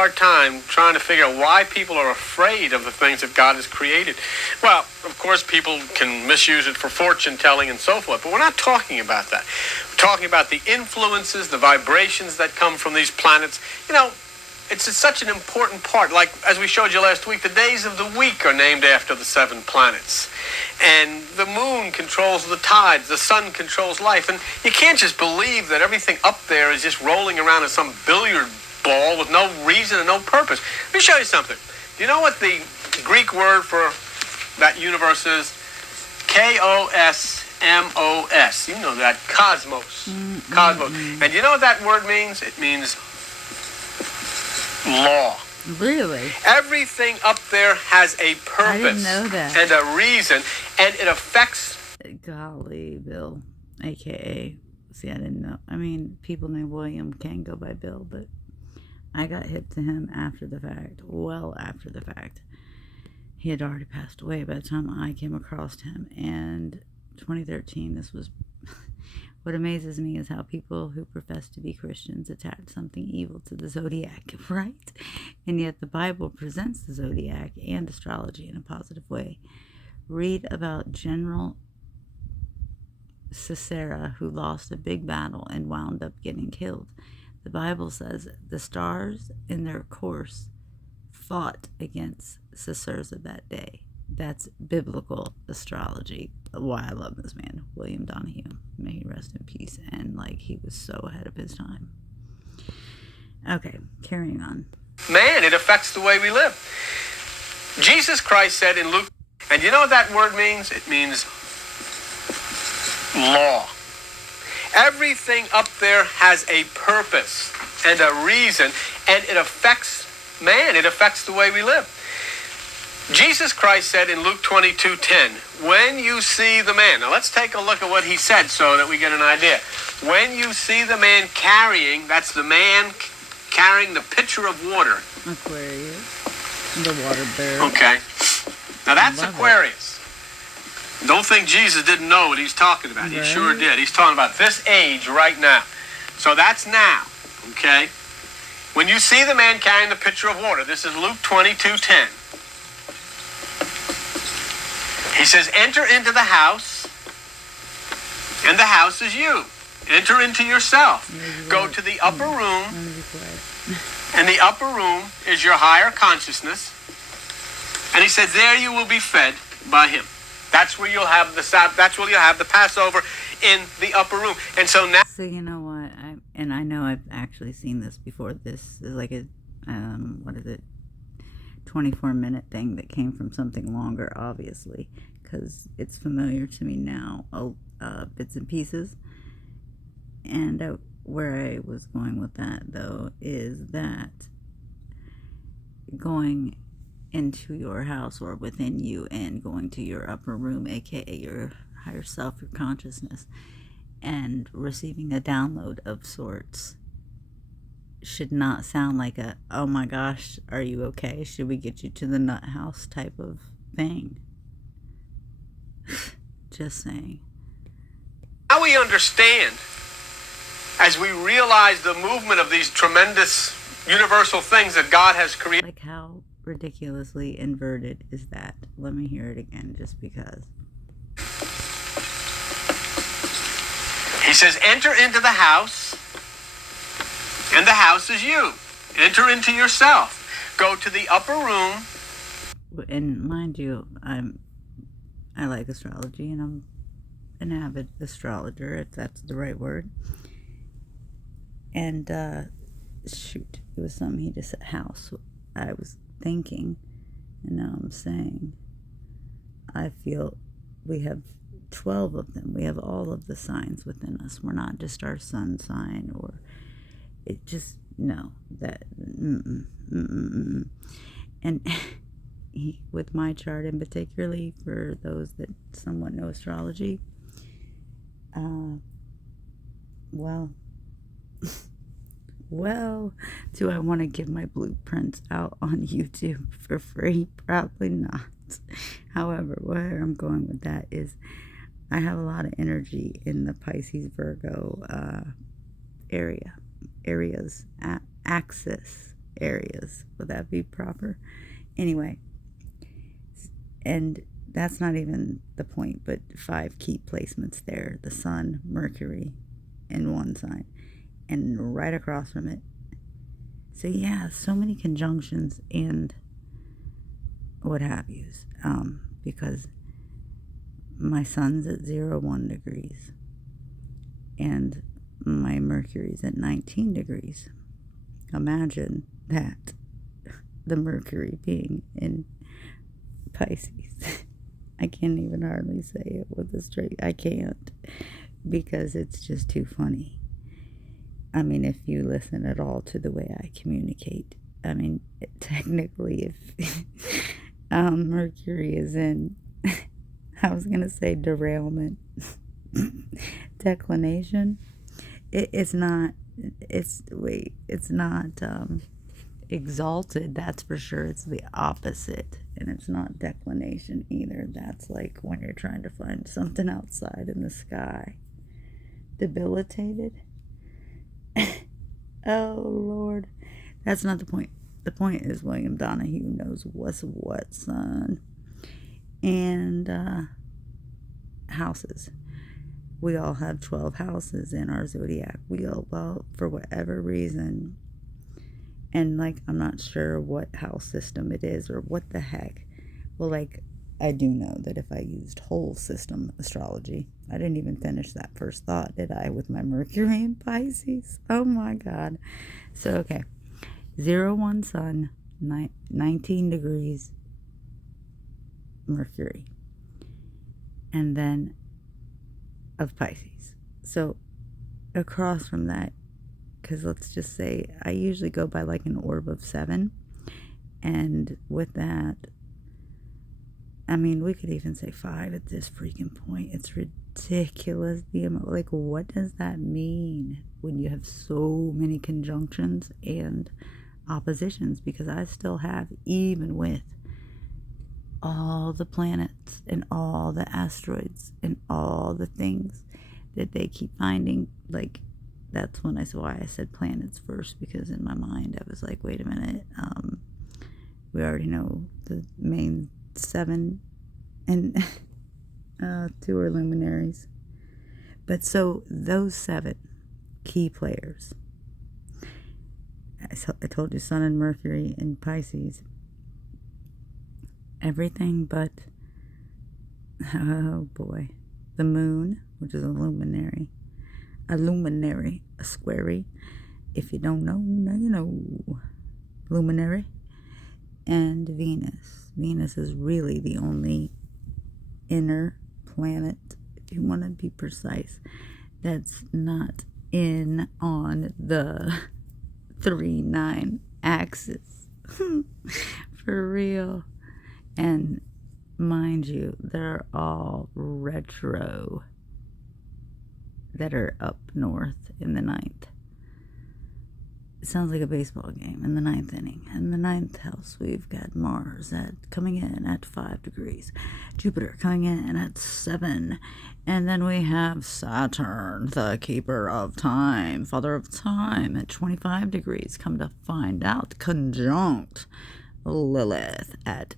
hard time trying to figure out why people are afraid of the things that God has created. Well, of course, people can misuse it for fortune telling and so forth, but we're not talking about that. We're talking about the influences, the vibrations that come from these planets. You know, it's such an important part. Like, as we showed you last week, the days of the week are named after the 7 planets. And the moon controls the tides, the sun controls life. And you can't just believe that everything up there is just rolling around in some billiard ball with no reason and no purpose. Let me show you something. Do you know what the Greek word for that universe is? K-O-S-M-O-S. You know that. Cosmos. Cosmos. And you know what that word means? It means law. Really? Everything up there has a purpose. I didn't know that. And a reason, and it affects... Golly, Bill, a.k.a. See, I didn't know. I mean, people named William can go by Bill, but I got hip to him after the fact, well after the fact. He had already passed away by the time I came across him. And 2013, this was... What amazes me is how people who profess to be Christians attach something evil to the Zodiac, right? And yet the Bible presents the Zodiac and astrology in a positive way. Read about General Sisera, who lost a big battle and wound up getting killed. The Bible says the stars in their course fought against Sisera's of that day. That's biblical astrology. Why I love this man, William Donahue. May he rest in peace. And like, he was so ahead of his time. Okay, carrying on. Man, it affects the way we live. Jesus Christ said in Luke, and you know what that word means? It means law. Everything up there has a purpose and a reason, and it affects man. It affects the way we live. Jesus Christ said in Luke 22:10, when you see the man, now let's take a look at what he said so that we get an idea. When you see the man carrying, that's the man carrying the pitcher of water. Aquarius. The water bear. Okay. Now that's Aquarius. Don't think Jesus didn't know what he's talking about. He sure did. He's talking about this age right now. So that's now. Okay. When you see the man carrying the pitcher of water, this is Luke 22:10. He says, enter into the house, and the house is you. Enter into yourself. Go to the upper room, and the upper room is your higher consciousness. And he said, there you will be fed by him. That's where you'll have the Passover, in the upper room. And so now... So you know what? I know I've actually seen this before. This is like a, 24-minute thing that came from something longer, obviously, because it's familiar to me now, bits and pieces. And where I was going with that, though, is that going into your house or within you and going to your upper room, aka your higher self, your consciousness, and receiving a download of sorts should not sound like a, oh my gosh, are you okay? Should we get you to the nut house type of thing? Just saying. Now we understand, as we realize the movement of these tremendous universal things that God has created. Like, how ridiculously inverted is that? Let me hear it again, just because. He says, enter into the house, and the house is you. Enter into yourself. Go to the upper room. And mind you, I like astrology, and I'm an avid astrologer, if that's the right word. And shoot, it was something he just said, house. I was thinking, and now I'm saying, I feel we have 12 of them. We have all of the signs within us. We're not just our sun sign, or it just, no, that, And with my chart, and particularly for those that somewhat know astrology, well, do I want to give my blueprints out on YouTube for free? Probably not. However, where I'm going with that is, I have a lot of energy in the Pisces Virgo areas, axis areas. Would that be proper? Anyway, and that's not even the point, but 5 key placements there. The Sun, Mercury in one sign, and right across from it. So yeah, so many conjunctions and what have yous. Because my Sun's at 0, 1 degrees. And my Mercury's at 19 degrees. Imagine that. The Mercury being in Pisces. I can't even hardly say it with a straight. I can't, because it's just too funny. I mean, if you listen at all to the way I communicate, I mean, technically, if Mercury is in, I was gonna say derailment, declination. It's not. It's not exalted, that's for sure. It's the opposite. And it's not declination either. That's like when you're trying to find something outside in the sky. Debilitated. Oh Lord, that's not the point. The point is William Donahue knows what's what, son. And houses. We all have 12 houses in our zodiac wheel. Well, for whatever reason, and like, I'm not sure what house system it is or what the heck. Well, like, I do know that if I used whole system astrology, I didn't even finish that first thought, did I, with my Mercury in Pisces? Oh my God. So, okay. 0, 1 Sun, 19 degrees Mercury. And then of Pisces. So, across from that, because let's just say I usually go by like an orb of 7, and with that, I mean, we could even say 5 at this freaking point. It's ridiculous. Like, what does that mean when you have so many conjunctions and oppositions? Because I still have, even with all the planets and all the asteroids and all the things that they keep finding, like, that's when why I said planets first, because in my mind I was like, wait a minute, we already know the main 7, and 2 are luminaries. But so those 7 key players, I told you, Sun and Mercury in Pisces, everything but, oh boy, the Moon, which is a luminary, a squarey. If you don't know, now you know. Luminary. And Venus. Venus is really the only inner planet, if you want to be precise, that's not on the 3-9 axis. For real. And mind you, they're all retro that are up north in the 9th. It sounds like a baseball game. In the 9th inning. In the 9th house, we've got Mars coming in at 5 degrees. Jupiter coming in at 7. And then we have Saturn, the keeper of time, father of time, at 25 degrees. Come to find out, conjunct Lilith at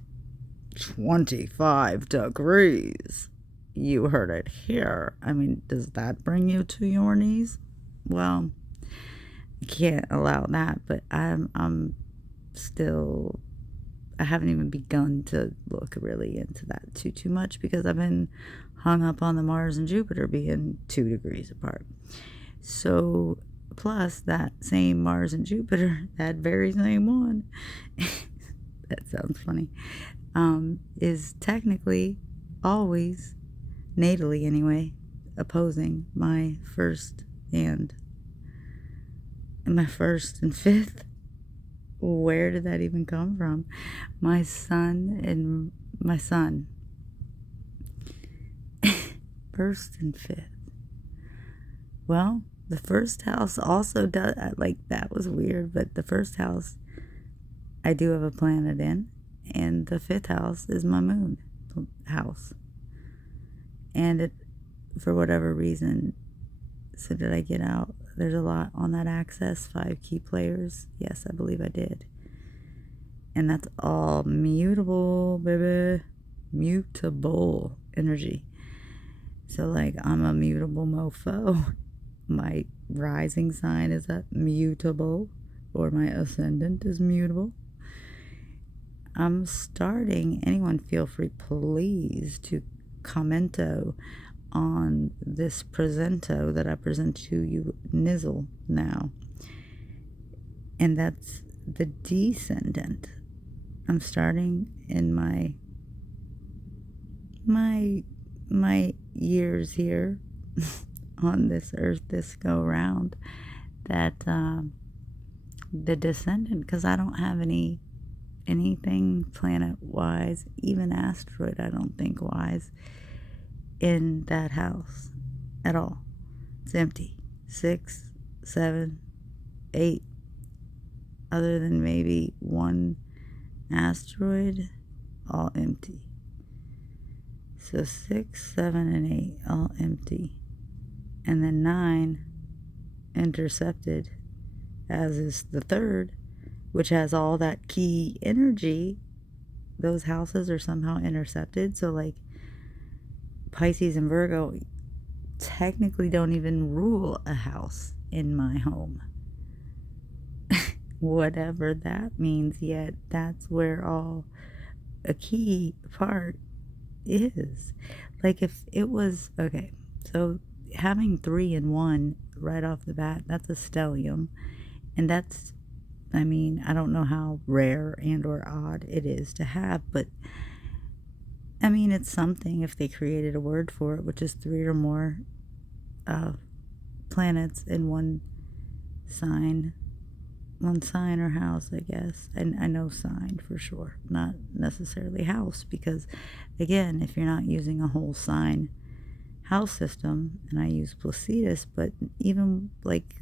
25 degrees. You heard it here. I mean, does that bring you to your knees? Well, I can't allow that, but I'm still, I haven't even begun to look really into that too much, because I've been hung up on the Mars and Jupiter being 2 degrees apart. So, plus that same Mars and Jupiter, that very same one, that sounds funny, is technically always, natally anyway, opposing my first and 5th. Where did that even come from? My sun and my sun. 1st and 5th. Well, the 1st house also does, like, that was weird, but the 1st house I do have a planet in, and the 5th house is my moon house. And it, for whatever reason, so did I get out there's a lot on that axis. 5 key players. Yes, I believe I did. And that's all mutable, baby. Mutable energy. So, like, I'm a mutable mofo. My rising sign is mutable, or my ascendant is mutable. I'm starting, anyone feel free, please, to commento on this presento that I present to you, nizzle, now. And that's the descendant. I'm starting in my years here on this earth, this go round, that the descendant, because I don't have anything planet wise, even asteroid, I don't think wise, in that house at all. It's empty. 6, 7, 8, other than maybe one asteroid, all empty. So 6, 7, and 8, all empty. And then 9 intercepted, as is the 3rd, which has all that key energy. Those houses are somehow intercepted. So, like, Pisces and Virgo technically don't even rule a house in my home. Whatever that means, yet that's where all a key part is. Like, if it was, okay, so having 3 and 1 right off the bat, that's a stellium. And that's, I mean, I don't know how rare and or odd it is to have, but I mean, it's something if they created a word for it, which is 3 or more planets in one sign or house, I guess. And I know sign for sure, not necessarily house, because again, if you're not using a whole sign house system, and I use Placidus, but even like,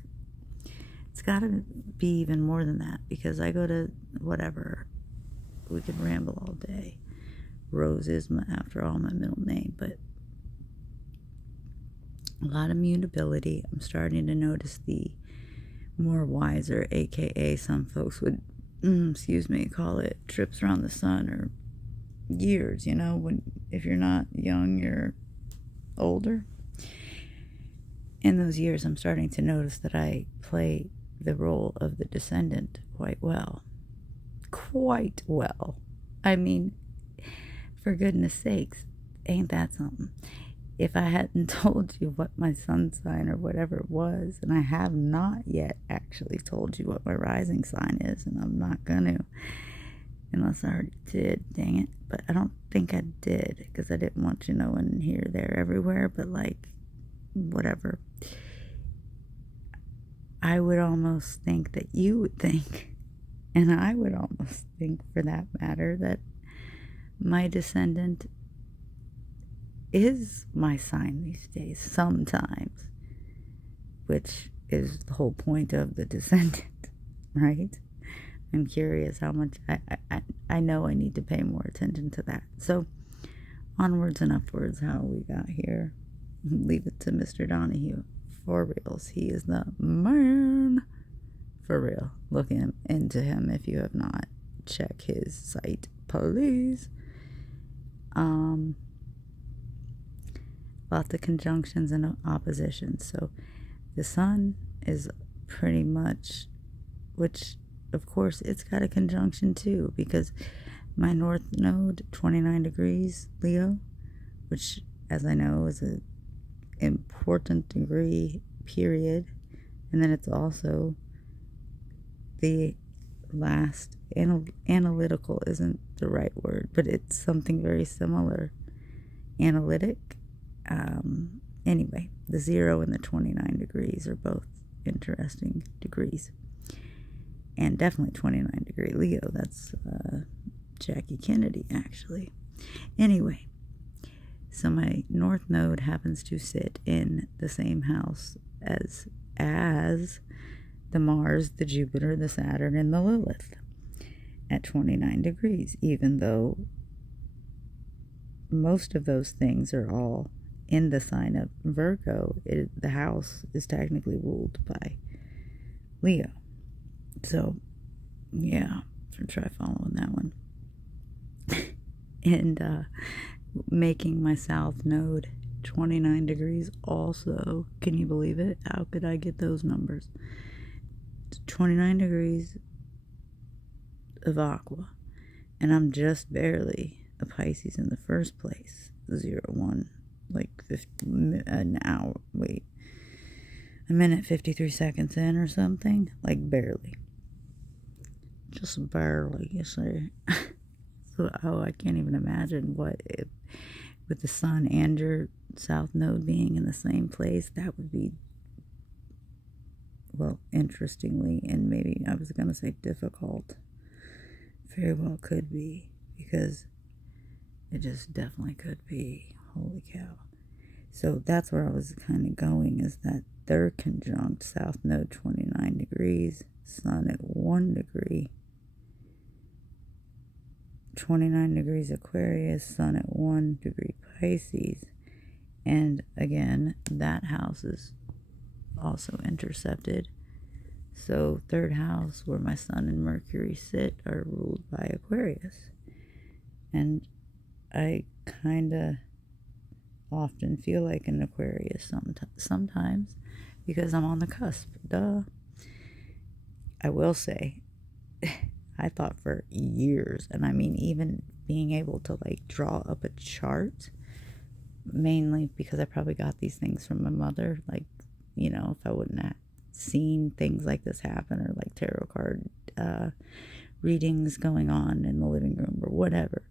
it's got to be even more than that, because I go to whatever, we could ramble all day. Rose is, after all, my middle name, but a lot of mutability. I'm starting to notice the more wiser, aka some folks would, call it trips around the sun, or years, when if you're not young, you're older. In those years, I'm starting to notice that I play the role of the descendant quite well. Quite well. I mean, for goodness sakes, ain't that something? If I hadn't told you what my sun sign or whatever it was, and I have not yet actually told you what my rising sign is, and I'm not gonna, unless I already did, dang it. But I don't think I did, because I didn't want you knowing here, there, everywhere, but like, whatever. I would almost think that you would think, and I would almost think, for that matter, that my descendant is my sign these days, sometimes, which is the whole point of the descendant, right? I'm curious how much, I know I need to pay more attention to that. So, onwards and upwards, how we got here, leave it to Mr. Donahue. For reals, he is the man. For real. Look into him if you have not. Check his site, please. Lots of conjunctions and oppositions. So the sun is pretty much, which of course it's got a conjunction too, because my north node, 29 degrees Leo, which, as I know, is a important degree, period. And then it's also the last, analytical isn't the right word, but it's something very similar. Analytic. Anyway, the 0 and the 29 degrees are both interesting degrees. And definitely 29 degree Leo. That's Jackie Kennedy, actually. Anyway, so my north node happens to sit in the same house as the Mars, the Jupiter, the Saturn, and the Lilith at 29 degrees, even though most of those things are all in the sign of Virgo, the house is technically ruled by Leo. So, yeah, so try following that one. And making my south node 29 degrees also. Can you believe it? How could I get those numbers? 29 degrees of aqua. And I'm just barely a Pisces in the first place. 0-1, like 50, an hour, wait, a minute 53 seconds in or something. Like barely. Just barely, you see. So, I can't even imagine what if, with the sun and your south node being in the same place, that would be, well, interestingly, and maybe I was going to say difficult, very well could be, because it just definitely could be. Holy cow. So that's where I was kind of going, is that they're conjunct south node 29 degrees, sun at 1 degree, 29 degrees Aquarius, sun at 1 degree Pisces. And again, that house is also intercepted. So third house, where my sun and Mercury sit, are ruled by Aquarius. And I kind of often feel like an Aquarius sometimes, because I'm on the cusp. Duh. I will say, I thought for years, and I mean even being able to like draw up a chart, mainly because I probably got these things from my mother, like, you know, if I wouldn't have seen things like this happen, or like tarot card readings going on in the living room or whatever,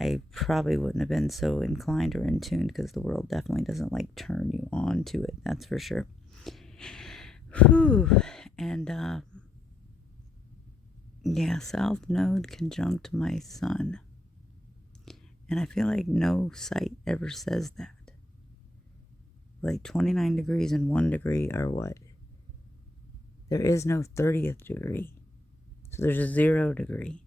I probably wouldn't have been so inclined or in tune, because the world definitely doesn't like turn you on to it, that's for sure. Whew. And yeah, south node conjunct my sun. And I feel like no site ever says that. Like 29 degrees and 1 degree are what? There is no 30th degree. So there's a 0 degree.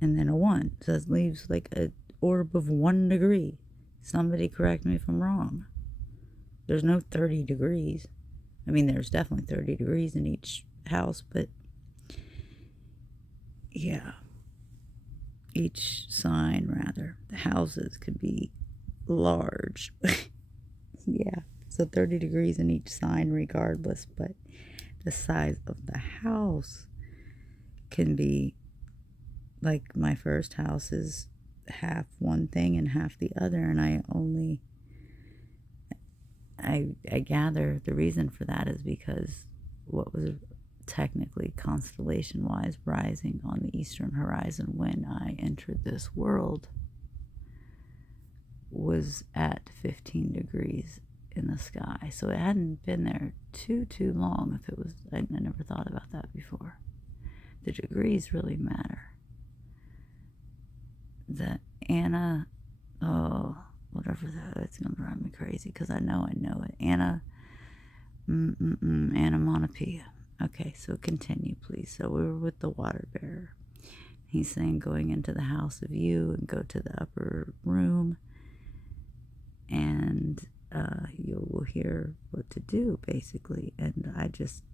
And then a 1. So it leaves like an orb of 1 degree. Somebody correct me if I'm wrong. There's no 30 degrees. I mean, there's definitely 30 degrees in each house, but yeah. Each sign, rather. The houses could be large. Yeah. So 30 degrees in each sign regardless, but the size of the house can be, like, my first house is half one thing and half the other, and I gather the reason for that is because what was technically constellation-wise rising on the eastern horizon when I entered this world was at 15 degrees in the sky. So it hadn't been there too long. If it was, I never thought about that before. The degrees really matter. The Anna, whatever that, it's gonna drive me crazy because I know it. Onomatopoeia. Okay, so continue, please. So we were with the water bearer. He's saying going into the house of you and go to the upper room, and you will hear what to do, basically. And I just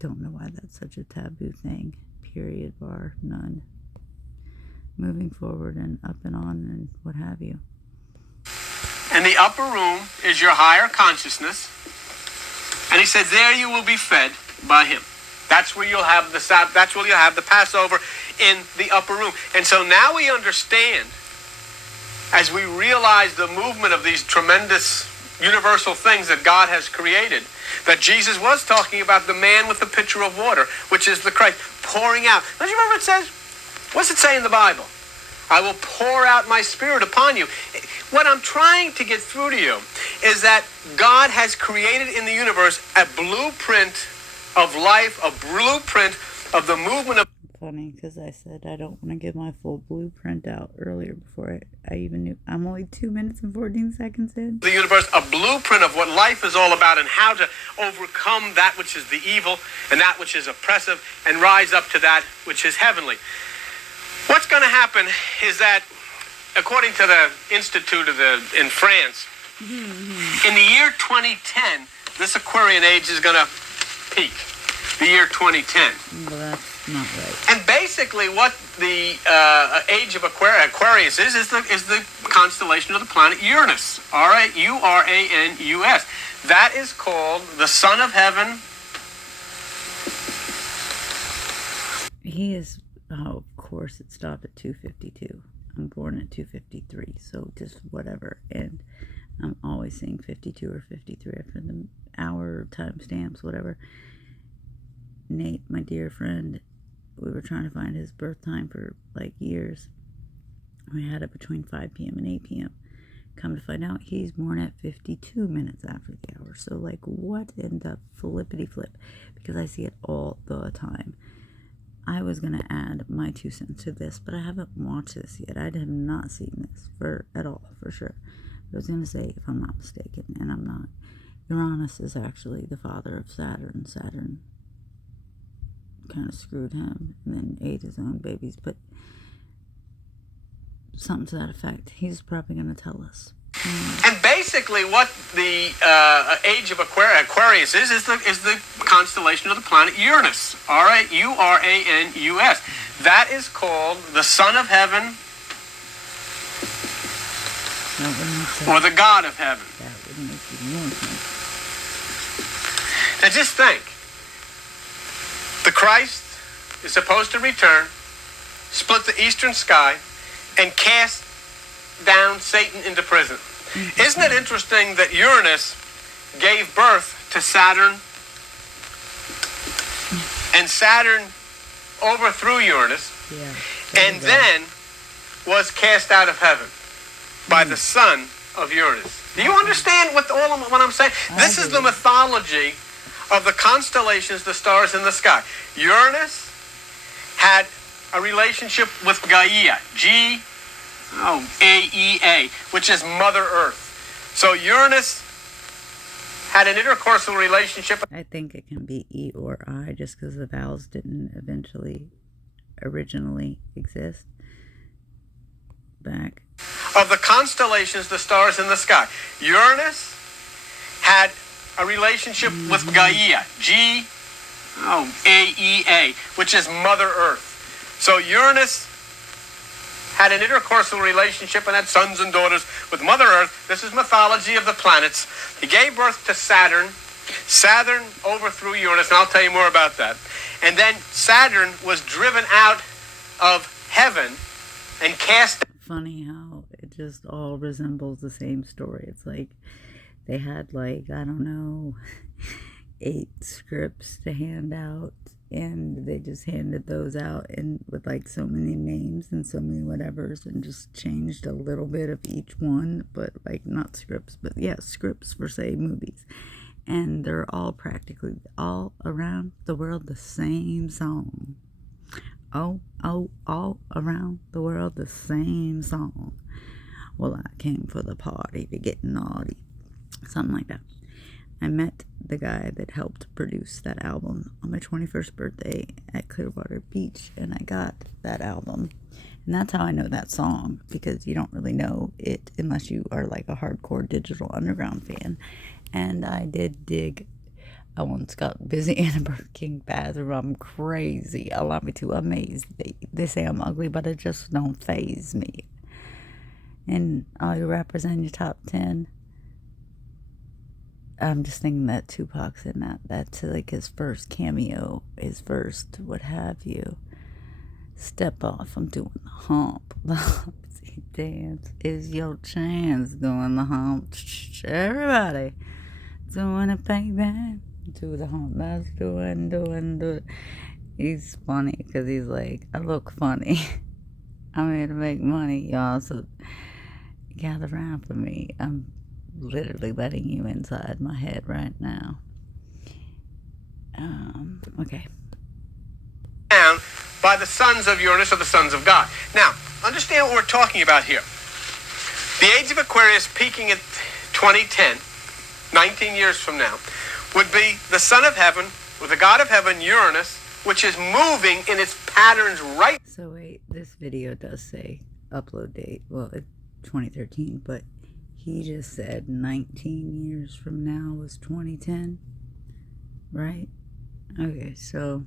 don't know why that's such a taboo thing. Period, bar, none. Moving forward and up and on and what have you. And the upper room is your higher consciousness. And he said, there you will be fed by him. That's where you'll have the Passover, in the upper room. And so now we understand, as we realize the movement of these tremendous universal things that God has created, that Jesus was talking about the man with the pitcher of water, which is the Christ, pouring out. Don't you remember it says, what's it say in the Bible? I will pour out my spirit upon you. What I'm trying to get through to you is that God has created in the universe a blueprint of life, a blueprint of the movement of... Funny, because I said I don't want to get my full blueprint out earlier before I even knew. I'm only 2 minutes and 14 seconds in. The universe, a blueprint of what life is all about and how to overcome that which is the evil and that which is oppressive and rise up to that which is heavenly. What's going to happen is that according to the Institute in France, in the year 2010, this Aquarian age is going to peak. The year 2010. Well, that's not right. And basically, what the age of Aquarius is the constellation of the planet Uranus. Uranus. That is called the Son of Heaven. He is. Oh, of course, it stopped at 2:52. I'm born at 2:53, so just whatever. And I'm always saying 52 or 53 after the hour timestamps, whatever. Nate, my dear friend, we were trying to find his birth time for like years. We had it between 5 p.m. and 8 p.m. Come to find out, he's born at 52 minutes after the hour. So, like, what in the flippity flip? Because I see it all the time. I was going to add my 2 cents to this, but I haven't watched this yet. I have not seen this at all, for sure. I was going to say, if I'm not mistaken, and I'm not, Uranus is actually the father of Saturn. Saturn kind of screwed him and then ate his own babies, but something to that effect. He's probably going to tell us. And basically, what the age of Aquarius is the constellation of the planet Uranus. Uranus. That is called the Son of Heaven, or the God of Heaven. That would make you more sense. Now, just think. The Christ is supposed to return, split the eastern sky, and cast down Satan into prison. Isn't it interesting that Uranus gave birth to Saturn, and Saturn overthrew Uranus, and then was cast out of heaven by the son of Uranus? Do you understand what I'm saying? This is the mythology of the constellations, the stars in the sky. Uranus had a relationship with Gaia, G-A-E-A, which is Mother Earth. So Uranus had an intercoursal relationship. I think it can be E or I, just because the vowels didn't originally exist back. Of the constellations, the stars in the sky. Uranus had a relationship with Gaia, G-A-E-A, which is Mother Earth. So Uranus had an intercoursal relationship and had sons and daughters with Mother Earth. This is mythology of the planets. He gave birth to Saturn. Saturn overthrew Uranus, and I'll tell you more about that. And then Saturn was driven out of heaven and cast. Funny how it just all resembles the same story. It's like they had, like, I don't know, 8 scripts to hand out, and they just handed those out and with like so many names and so many whatevers, and just changed a little bit of each one, but like not scripts, but yeah, scripts for, say, movies. And they're all practically all around the world the same song. Oh, all around the world the same song. Well, I came for the party to get naughty. Something like that. I met the guy that helped produce that album on my 21st birthday at Clearwater Beach, and I got that album. And that's how I know that song, because you don't really know it unless you are like a hardcore Digital Underground fan. And I did dig. I once got busy in a Burger King bathroom. I'm crazy. Allow me to amaze. They say I'm ugly, but it just don't faze me. And all your rappers in your top 10. I'm just thinking that Tupac's in that. That's like his first cameo, his first what have you. Step off, I'm doing the hump. The humpsy dance is your chance. Doing the hump. Everybody doing it, baby. Do the hump. That's doing. He's funny because he's like, I look funny. I'm here to make money, y'all. So gather around for me. I'm literally letting you inside my head right now. Okay. Down by the sons of Uranus, or the sons of God. Now, understand what we're talking about here. The age of Aquarius peaking at 2010, 19 years from now, would be the Son of Heaven, or the God of Heaven, Uranus, which is moving in its patterns right. So wait, this video does say upload date. Well, it's 2013, but he just said 19 years from now was 2010, right? Okay, so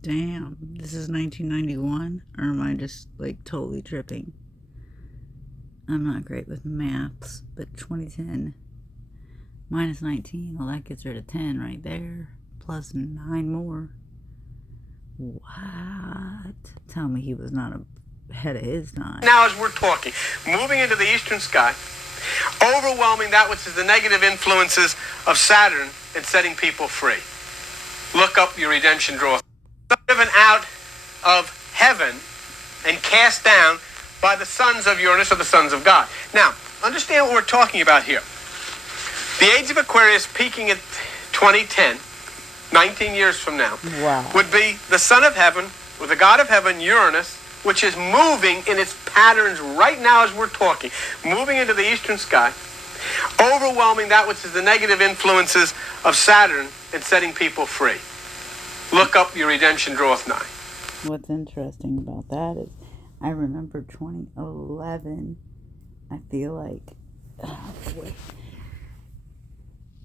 damn, this is 1991, or am I just like totally tripping? I'm not great with maths, but 2010 minus 19, well, that gets rid of 10 right there, plus 9 more. What? Tell me he was not ahead of his time. Now, as we're talking, moving into the eastern sky, overwhelming that which is the negative influences of Saturn and setting people free. Look up your redemption draw. Driven out of heaven and cast down by the sons of Uranus, or the sons of God. Now, understand what we're talking about here. The age of Aquarius peaking at 2010, 19 years from now, Wow. would be the son of heaven, or the god of heaven, Uranus, which is moving in its patterns right now as we're talking, moving into the eastern sky, overwhelming that which is the negative influences of Saturn and setting people free. Look up your redemption draweth nigh. What's interesting about that is I remember 2011, I feel like,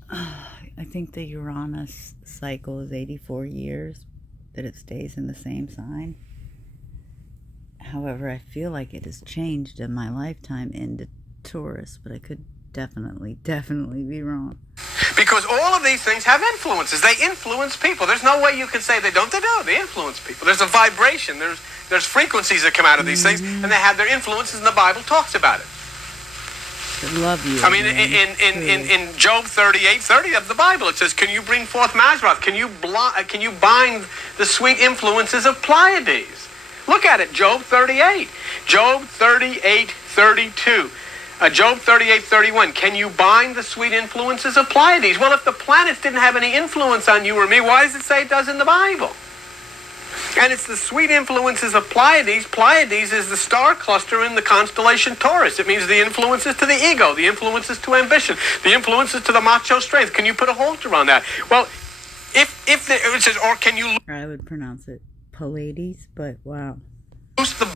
I think the Uranus cycle is 84 years, that it stays in the same sign. However, I feel like it has changed in my lifetime into Taurus, but I could definitely be wrong. Because all of these things have influences. They influence people. There's no way you can say they don't. They do. They influence people. There's a vibration. There's frequencies that come out of these things, and they have their influences, and the Bible talks about it. I love you. I mean, in Job 38:30 of the Bible, it says, "Can you bring forth Mazzaroth? Can you bind the sweet influences of Pleiades?" Look at it, Job 38. Job 38:32. Job 38:31. Can you bind the sweet influences of Pleiades? Well, if the planets didn't have any influence on you or me, why does it say it does in the Bible? And it's the sweet influences of Pleiades. Pleiades is the star cluster in the constellation Taurus. It means the influences to the ego, the influences to ambition, the influences to the macho strength. Can you put a halter on that? Well, it says, or can you I would pronounce it Pallades, but wow. lose the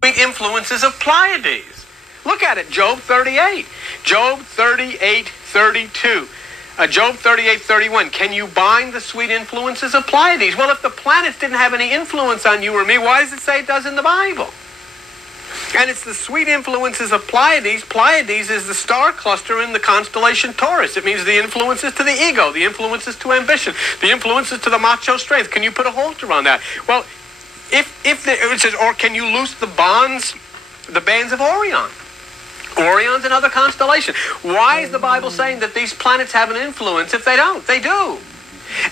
sweet influences of Pleiades? Look at it, Job 38. Job 38:32. Job 38:31. Can you bind the sweet influences of Pleiades? Well, if the planets didn't have any influence on you or me, why does it say it does in the Bible? And it's the sweet influences of Pleiades. Pleiades is the star cluster in the constellation Taurus. It means the influences to the ego, the influences to ambition, the influences to the macho strength. Can you put a halter on that? Well, it says, or can you loose the bands of Orion? Orion's another constellation. Why is the Bible saying that these planets have an influence if they don't? They do.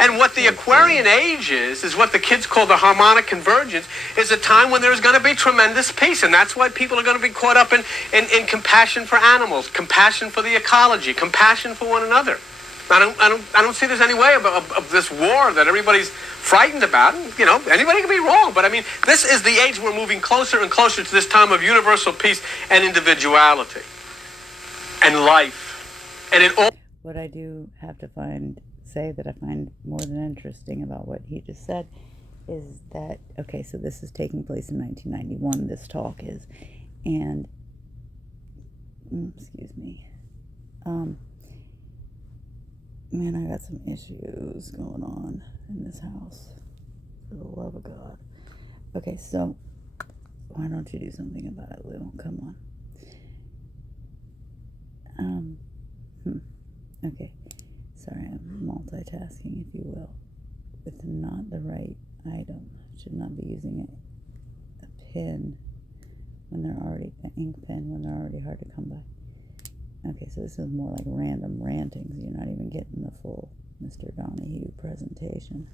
And what the Aquarian age is what the kids call the harmonic convergence, is a time when there's going to be tremendous peace. And that's why people are going to be caught up in compassion for animals, compassion for the ecology, compassion for one another. I don't see there's any way of this war that everybody's frightened about. You know, anybody can be wrong, but I mean, this is the age we're moving closer and closer to this time of universal peace and individuality and life. And it all. What I do have to say that I find more than interesting about what he just said is that, okay, so this is taking place in 1991, this talk is, and, excuse me, man, I got some issues going on in this house, for the love of God. Okay, so, why don't you do something about it, Lou? Come on. Okay, sorry, I'm multitasking, if you will, with not the right item. Should not be using a pen when they're already, an ink pen when they're already hard to come by. Okay, so this is more like random rantings. You're not even getting the full Mr. Donahue presentation.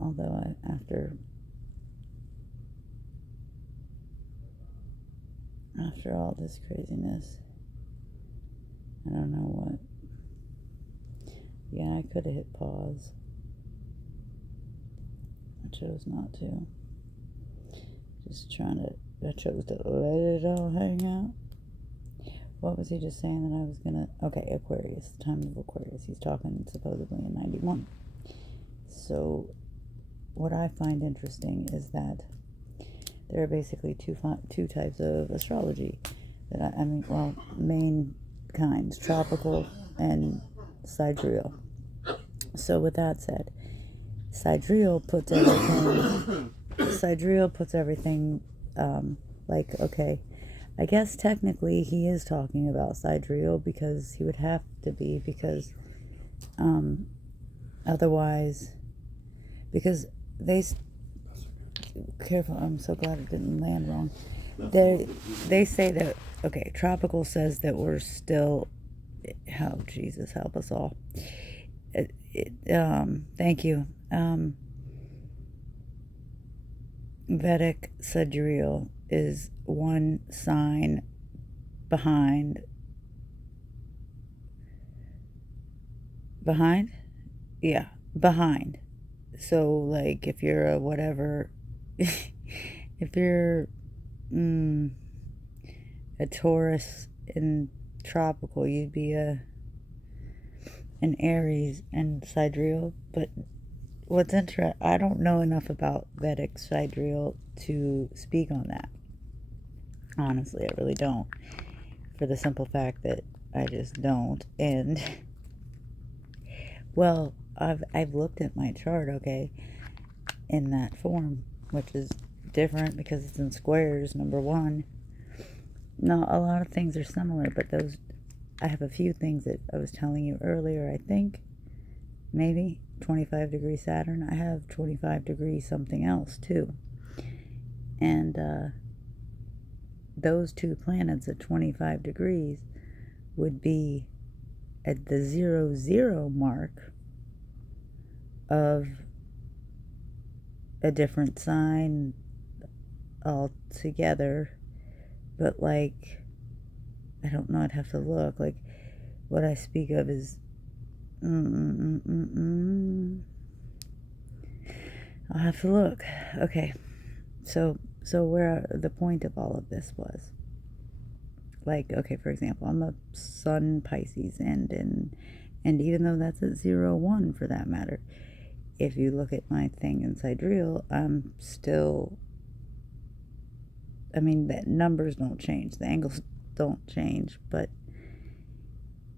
Although after all this craziness, I don't know what. Yeah, I could have hit pause. I chose not to. I chose to let it all hang out. What was he just saying that I was gonna... Okay, Aquarius, time of Aquarius. He's talking supposedly in 91. So, what I find interesting is that there are basically two types of astrology. Main kinds, tropical and sidereal. So with that said, sidereal puts everything okay, I guess technically he is talking about sidereal because he would have to be, because otherwise, because careful, I'm so glad it didn't land wrong. They say that, okay, tropical says that we're still, oh Jesus, help us all. Thank you. Vedic sidereal is one sign behind. Yeah, behind. So, like, if you're a whatever, if you're a Taurus in tropical, you'd be an Aries and sidereal. But what's interesting, I don't know enough about Vedic sidereal to speak on that. Honestly, I really don't. For the simple fact that I just don't. And, well, I've looked at my chart, okay, in that form, which is different because it's in squares, number one. No, a lot of things are similar, but I have a few things that I was telling you earlier, I think, maybe 25 degree Saturn. I have 25 degree something else, too. And, those two planets at 25 degrees would be at the 0 mark of a different sign altogether. But, like, I don't know, I'd have to look. Like, what I speak of is I'll have to look. Okay. So where the point of all of this was, like, okay, for example, I'm a Sun Pisces, and even though that's at 0-1 for that matter, if you look at my thing in sidereal, I'm still, I mean, the numbers don't change, the angles don't change, but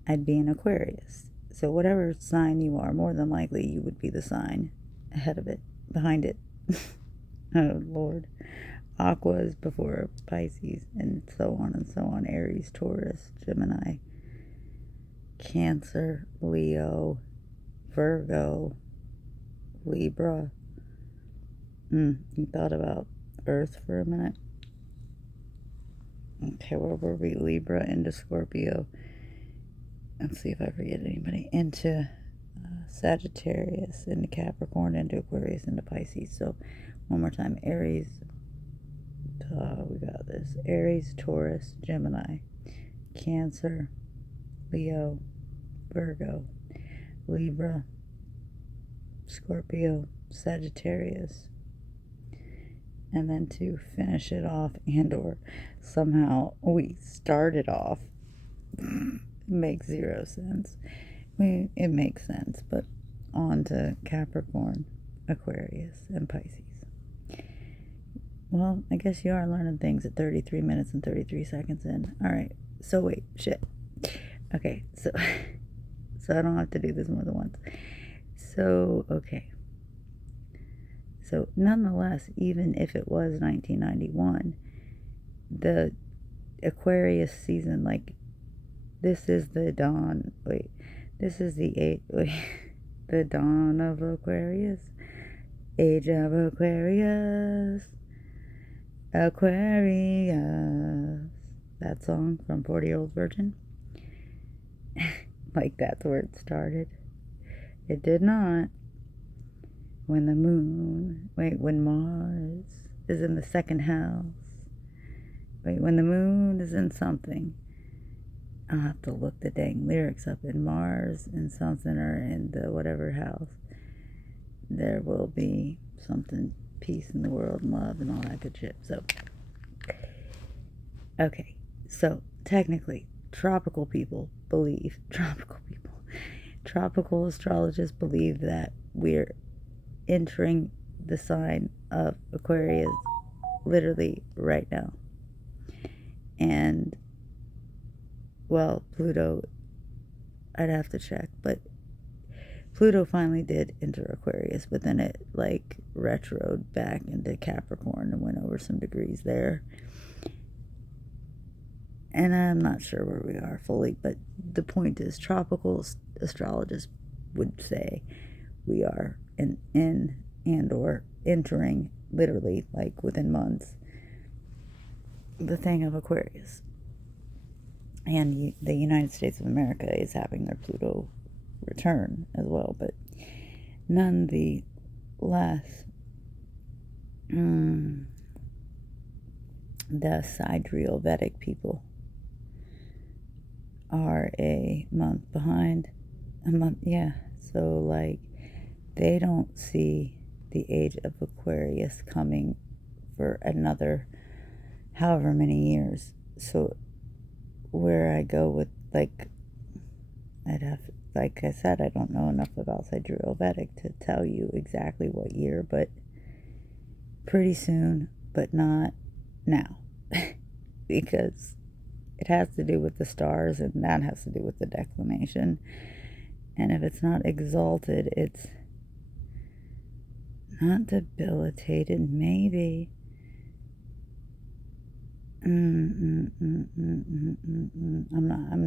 I'd be an Aquarius. So whatever sign you are, more than likely you would be the sign ahead of it, behind it. Oh, Lord. Aqua is before Pisces, and so on and so on. Aries, Taurus, Gemini, Cancer, Leo, Virgo, Libra. You thought about Earth for a minute? Okay, where were we? Libra into Scorpio. Let's see if I forget anybody. Into Sagittarius, into Capricorn, into Aquarius, into Pisces. So, one more time. Aries. We got this. Aries, Taurus, Gemini, Cancer, Leo, Virgo, Libra, Scorpio, Sagittarius. And then to finish it off, or somehow we started off, makes zero sense. It makes sense, but on to Capricorn, Aquarius, and Pisces. Well, I guess you are learning things at 33 minutes and 33 seconds in. All right. So wait, shit. Okay, so I don't have to do this more than once. So, okay. So, nonetheless, even if it was 1991, the Aquarius season, like, this is the dawn. Wait, this is the the dawn of Aquarius. Age of Aquarius. Aquarius. That song from 40-Year-Old Virgin. Like, that's where it started. It did not. When Mars is in the second house. When the moon is in something. I'll have to look the dang lyrics up. In Mars and something, or in the whatever house, there will be something, peace in the world, and love, and all that good shit. So, okay, so technically, tropical astrologists believe that we're entering the sign of Aquarius literally right now. And, well, Pluto, I'd have to check, but Pluto finally did enter Aquarius, but then it, like, retroed back into Capricorn and went over some degrees there. And I'm not sure where we are fully, but the point is, tropical astrologists would say we are in and or entering, literally, like within months, the thing of Aquarius. And the United States of America is having their Pluto return as well, but nonetheless, the sidereal Vedic people are a month behind. So, like, they don't see the age of Aquarius coming for another however many years. So where I go with, like, I'd have, like I said, I don't know enough about sidereal Vedic to tell you exactly what year, but pretty soon, but not now. Because it has to do with the stars, and that has to do with the declination. And if it's not exalted, it's not debilitated, maybe. I'm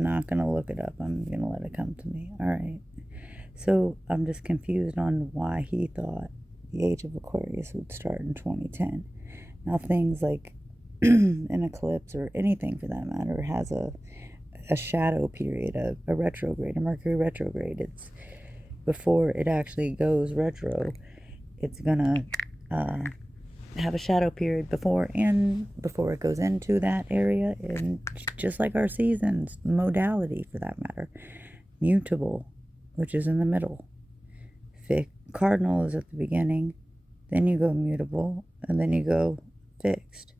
not going to look it up. I'm going to let it come to me. All right. So I'm just confused on why he thought the age of Aquarius would start in 2010. Now, things like an eclipse or anything for that matter has a shadow period, a retrograde, a Mercury retrograde. It's before it actually goes retro, it's gonna have a shadow period before it goes into that area. And just like our seasons, modality for that matter, mutable, which is in the middle. Cardinal is at the beginning, then you go mutable, and then you go fixed.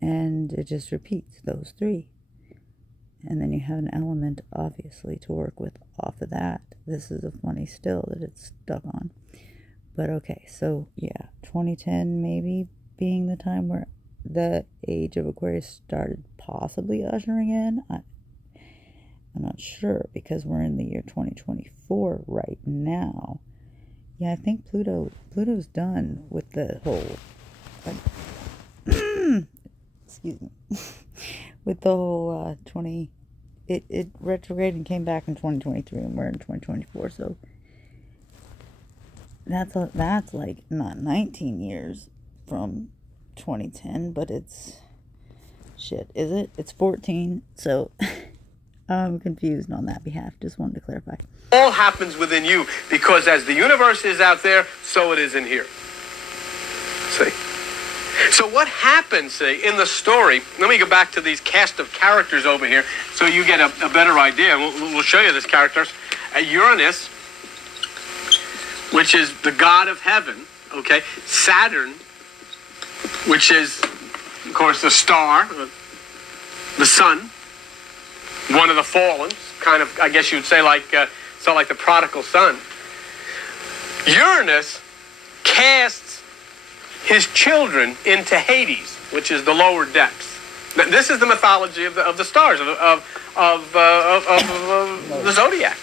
And it just repeats those three. And then you have an element, obviously, to work with off of that. This is a funny still that it's stuck on. But okay, so yeah, 2010 maybe being the time where the age of Aquarius started possibly ushering in. I'm not sure, because we're in the year 2024 right now. Yeah, I think Pluto's done with the whole... excuse me. With the whole it retrograded and came back in 2023, and we're in 2024, so that's like not 19 years from 2010, but it's shit, is it? It's 14, so I'm confused on that behalf. Just wanted to clarify. All happens within you, because as the universe is out there, so it is in here. See? So what happens, see, in the story, let me go back to these cast of characters over here so you get a better idea. We'll show you these characters. Uranus, which is the god of heaven, okay? Saturn, which is, of course, the star, the sun, one of the fallen, kind of, I guess you'd say, like the prodigal son. Uranus casts his children into Hades, which is the lower depths. Now, this is the mythology of the stars, of the Zodiac.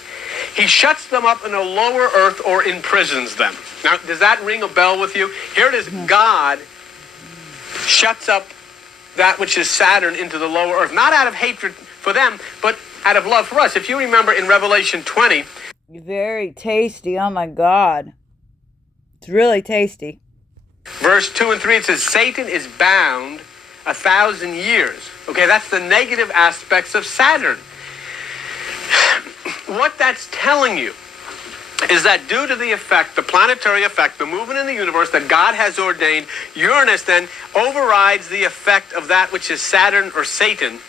He shuts them up in a lower earth or imprisons them. Now, does that ring a bell with you? Here it is, God shuts up that which is Saturn into the lower earth, not out of hatred for them, but out of love for us. If you remember in Revelation 20... Very tasty, oh my God. It's really tasty. Verse 2 and 3, it says, Satan is bound 1,000 years. Okay, that's the negative aspects of Saturn. What that's telling you is that due to the effect, the planetary effect, the movement in the universe that God has ordained, Uranus then overrides the effect of that which is Saturn or Satan,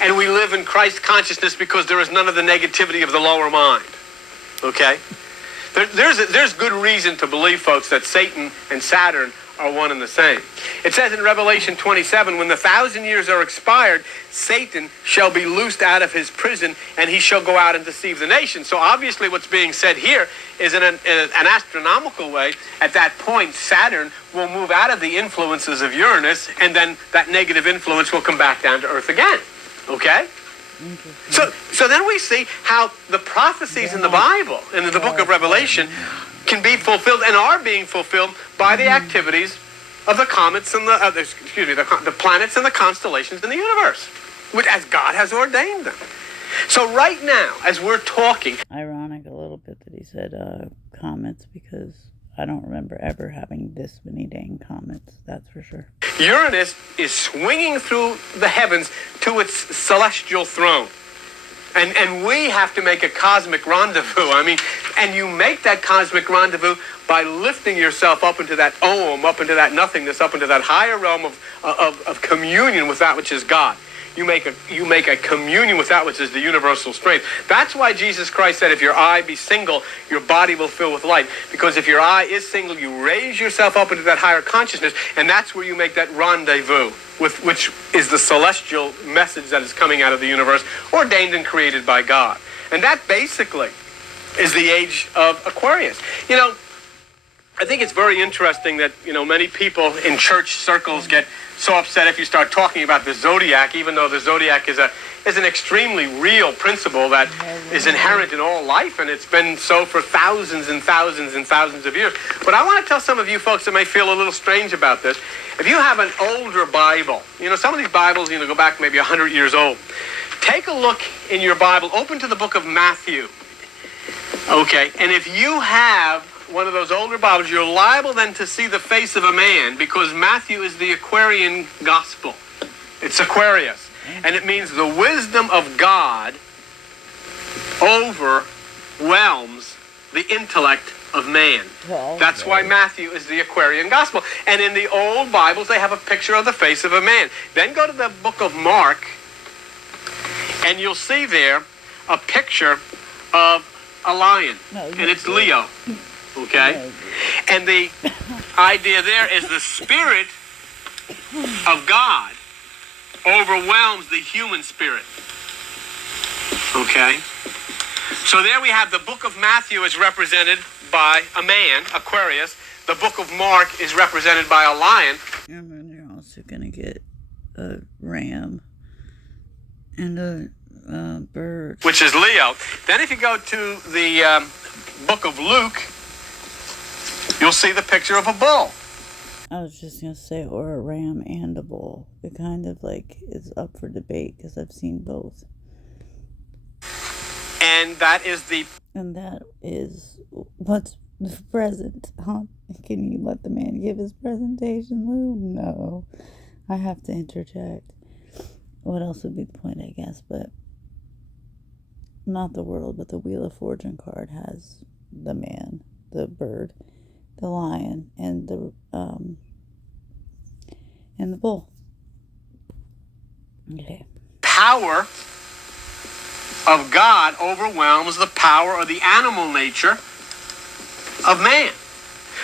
and we live in Christ consciousness because there is none of the negativity of the lower mind. Okay? There's good reason reason to believe, folks, that Satan and Saturn are one and the same. It says in Revelation 27, when the 1,000 years are expired, Satan shall be loosed out of his prison, and he shall go out and deceive the nations. So obviously what's being said here is in an astronomical way. At that point, Saturn will move out of the influences of Uranus, and then that negative influence will come back down to Earth again. Okay? So then we see how the prophecies in the Bible, in the book of Revelation, can be fulfilled and are being fulfilled by the activities of the comets and the planets and the constellations in the universe, which as God has ordained them. So right now, as we're talking, ironic a little bit that he said comets, because I don't remember ever having this many dang comets, that's for sure. Uranus is swinging through the heavens to its celestial throne. And we have to make a cosmic rendezvous. I mean, and you make that cosmic rendezvous by lifting yourself up into that Om, up into that nothingness, up into that higher realm of communion with that which is God. You make a communion with that which is the universal strength. That's why Jesus Christ said, if your eye be single, your body will fill with light. Because if your eye is single, you raise yourself up into that higher consciousness, and that's where you make that rendezvous, with which is the celestial message that is coming out of the universe, ordained and created by God. And that basically is the age of Aquarius. You know, I think it's very interesting that, many people in church circles get so upset if you start talking about the Zodiac, even though the Zodiac is an extremely real principle that is inherent in all life, and it's been so for thousands and thousands and thousands of years. But I want to tell some of you folks that may feel a little strange about this. If you have an older Bible, some of these Bibles, go back maybe 100 years old. Take a look in your Bible, open to the book of Matthew. Okay, and if you have one of those older Bibles, you're liable then to see the face of a man, because Matthew is the Aquarian gospel. It's Aquarius. And it means the wisdom of God overwhelms the intellect of man. That's why Matthew is the Aquarian gospel. And in the old Bibles, they have a picture of the face of a man. Then go to the book of Mark, and you'll see there a picture of a lion. And it's Leo. Okay? And the idea there is the Spirit of God overwhelms the human spirit. Okay? So there we have the book of Matthew is represented by a man, Aquarius. The book of Mark is represented by a lion. And then you're also going to get a ram and a bird, which is Leo. Then if you go to the book of Luke, you'll see the picture of a bull. I was just going to say, or a ram and a bull. It kind of is up for debate, because I've seen both. And that is what's present, huh? Can you let the man give his presentation, Lou? No. I have to interject. What else would be the point, I guess, but not the world, but the Wheel of Fortune card has the man, the bird, the lion, and the bull. Okay. Power of God overwhelms the power of the animal nature of man.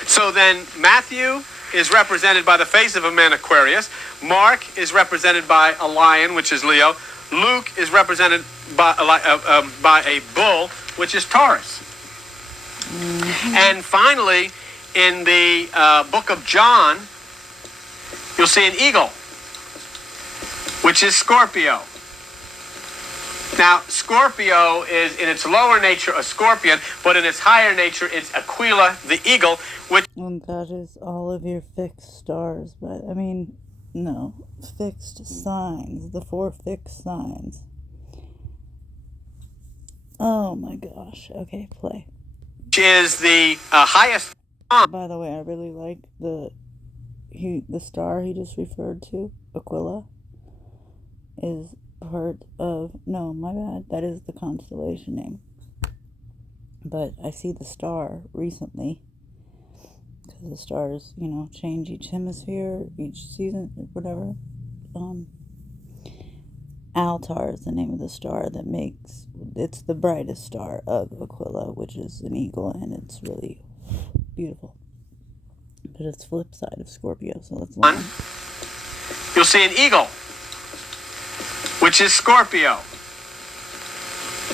So then Matthew is represented by the face of a man, Aquarius. Mark is represented by a lion, which is Leo. Luke is represented by a bull, which is Taurus. Mm-hmm. And finally, in the book of John, you'll see an eagle, which is Scorpio. Now, Scorpio is in its lower nature a scorpion, but in its higher nature it's Aquila, the eagle, which... And that is all of your fixed stars, but fixed signs, the 4 fixed signs. Oh my gosh. Okay, play. Which is the highest... By the way, I really like the star he just referred to, Aquila, is part of... No, my bad. That is the constellation name. But I see the star recently, because the stars, change each hemisphere, each season, whatever. Altar is the name of the star that it's the brightest star of Aquila, which is an eagle, and it's really beautiful. But it's flip side of Scorpio, so let's One, learn. you'll see an eagle, which is Scorpio.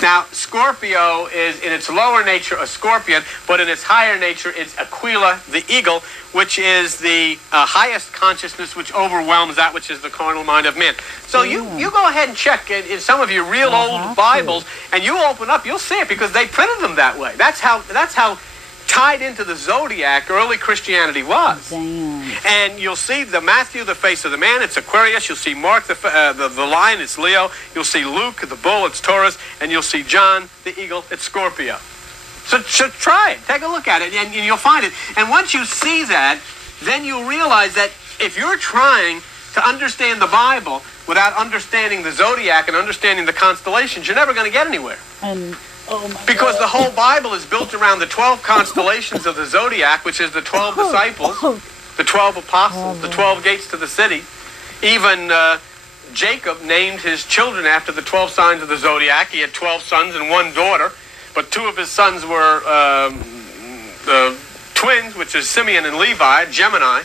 Now, Scorpio is in its lower nature a scorpion, but in its higher nature it's Aquila, the eagle, which is the highest consciousness which overwhelms that which is the carnal mind of man. So you go ahead and check in some of your real old Bibles, and you open up, you'll see it, because they printed them that way. That's how tied into the Zodiac early Christianity was. Damn. And you'll see the Matthew, the face of the man, it's Aquarius. You'll see Mark, the lion, it's Leo. You'll see Luke, the bull, it's Taurus. And you'll see John, the eagle, it's Scorpio. So try it. Take a look at it, and you'll find it. And once you see that, then you'll realize that if you're trying to understand the Bible without understanding the Zodiac and understanding the constellations, you're never going to get anywhere. And because the whole Bible is built around the 12 constellations of the Zodiac, which is the 12 disciples, the 12 apostles, the 12 gates to the city. Even Jacob named his children after the 12 signs of the Zodiac. He had 12 sons and one daughter, but two of his sons were the twins, which is Simeon and Levi, Gemini.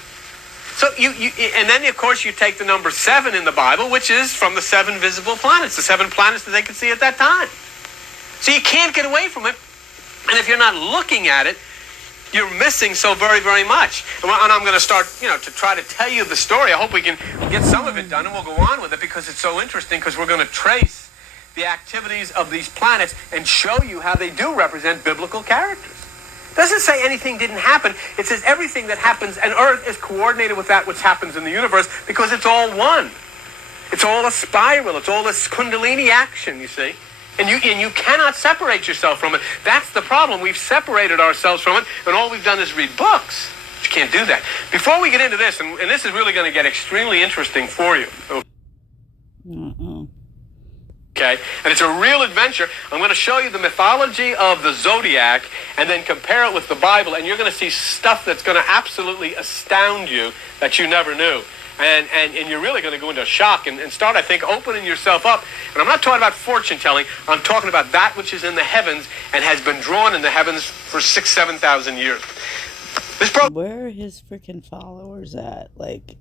So and then of course you take the number 7 in the Bible, which is from the 7 visible planets, the 7 planets that they could see at that time. So you can't get away from it. And if you're not looking at it, you're missing so very, very much. And I'm going to start, to try to tell you the story. I hope we can get some of it done, and we'll go on with it because it's so interesting, because we're going to trace the activities of these planets and show you how they do represent biblical characters. It doesn't say anything didn't happen. It says everything that happens on Earth is coordinated with that which happens in the universe, because it's all one. It's all a spiral. It's all this kundalini action, you see. And you cannot separate yourself from it. That's the problem. We've separated ourselves from it, and all we've done is read books. But you can't do that. Before we get into this, and this is really going to get extremely interesting for you. Okay? And it's a real adventure. I'm going to show you the mythology of the Zodiac and then compare it with the Bible, and you're going to see stuff that's going to absolutely astound you that you never knew. And you're really going to go into shock and start, I think, opening yourself up. And I'm not talking about fortune telling. I'm talking about that which is in the heavens and has been drawn in the heavens for 6,000 to 7,000 years. Where are his freaking followers at? Like,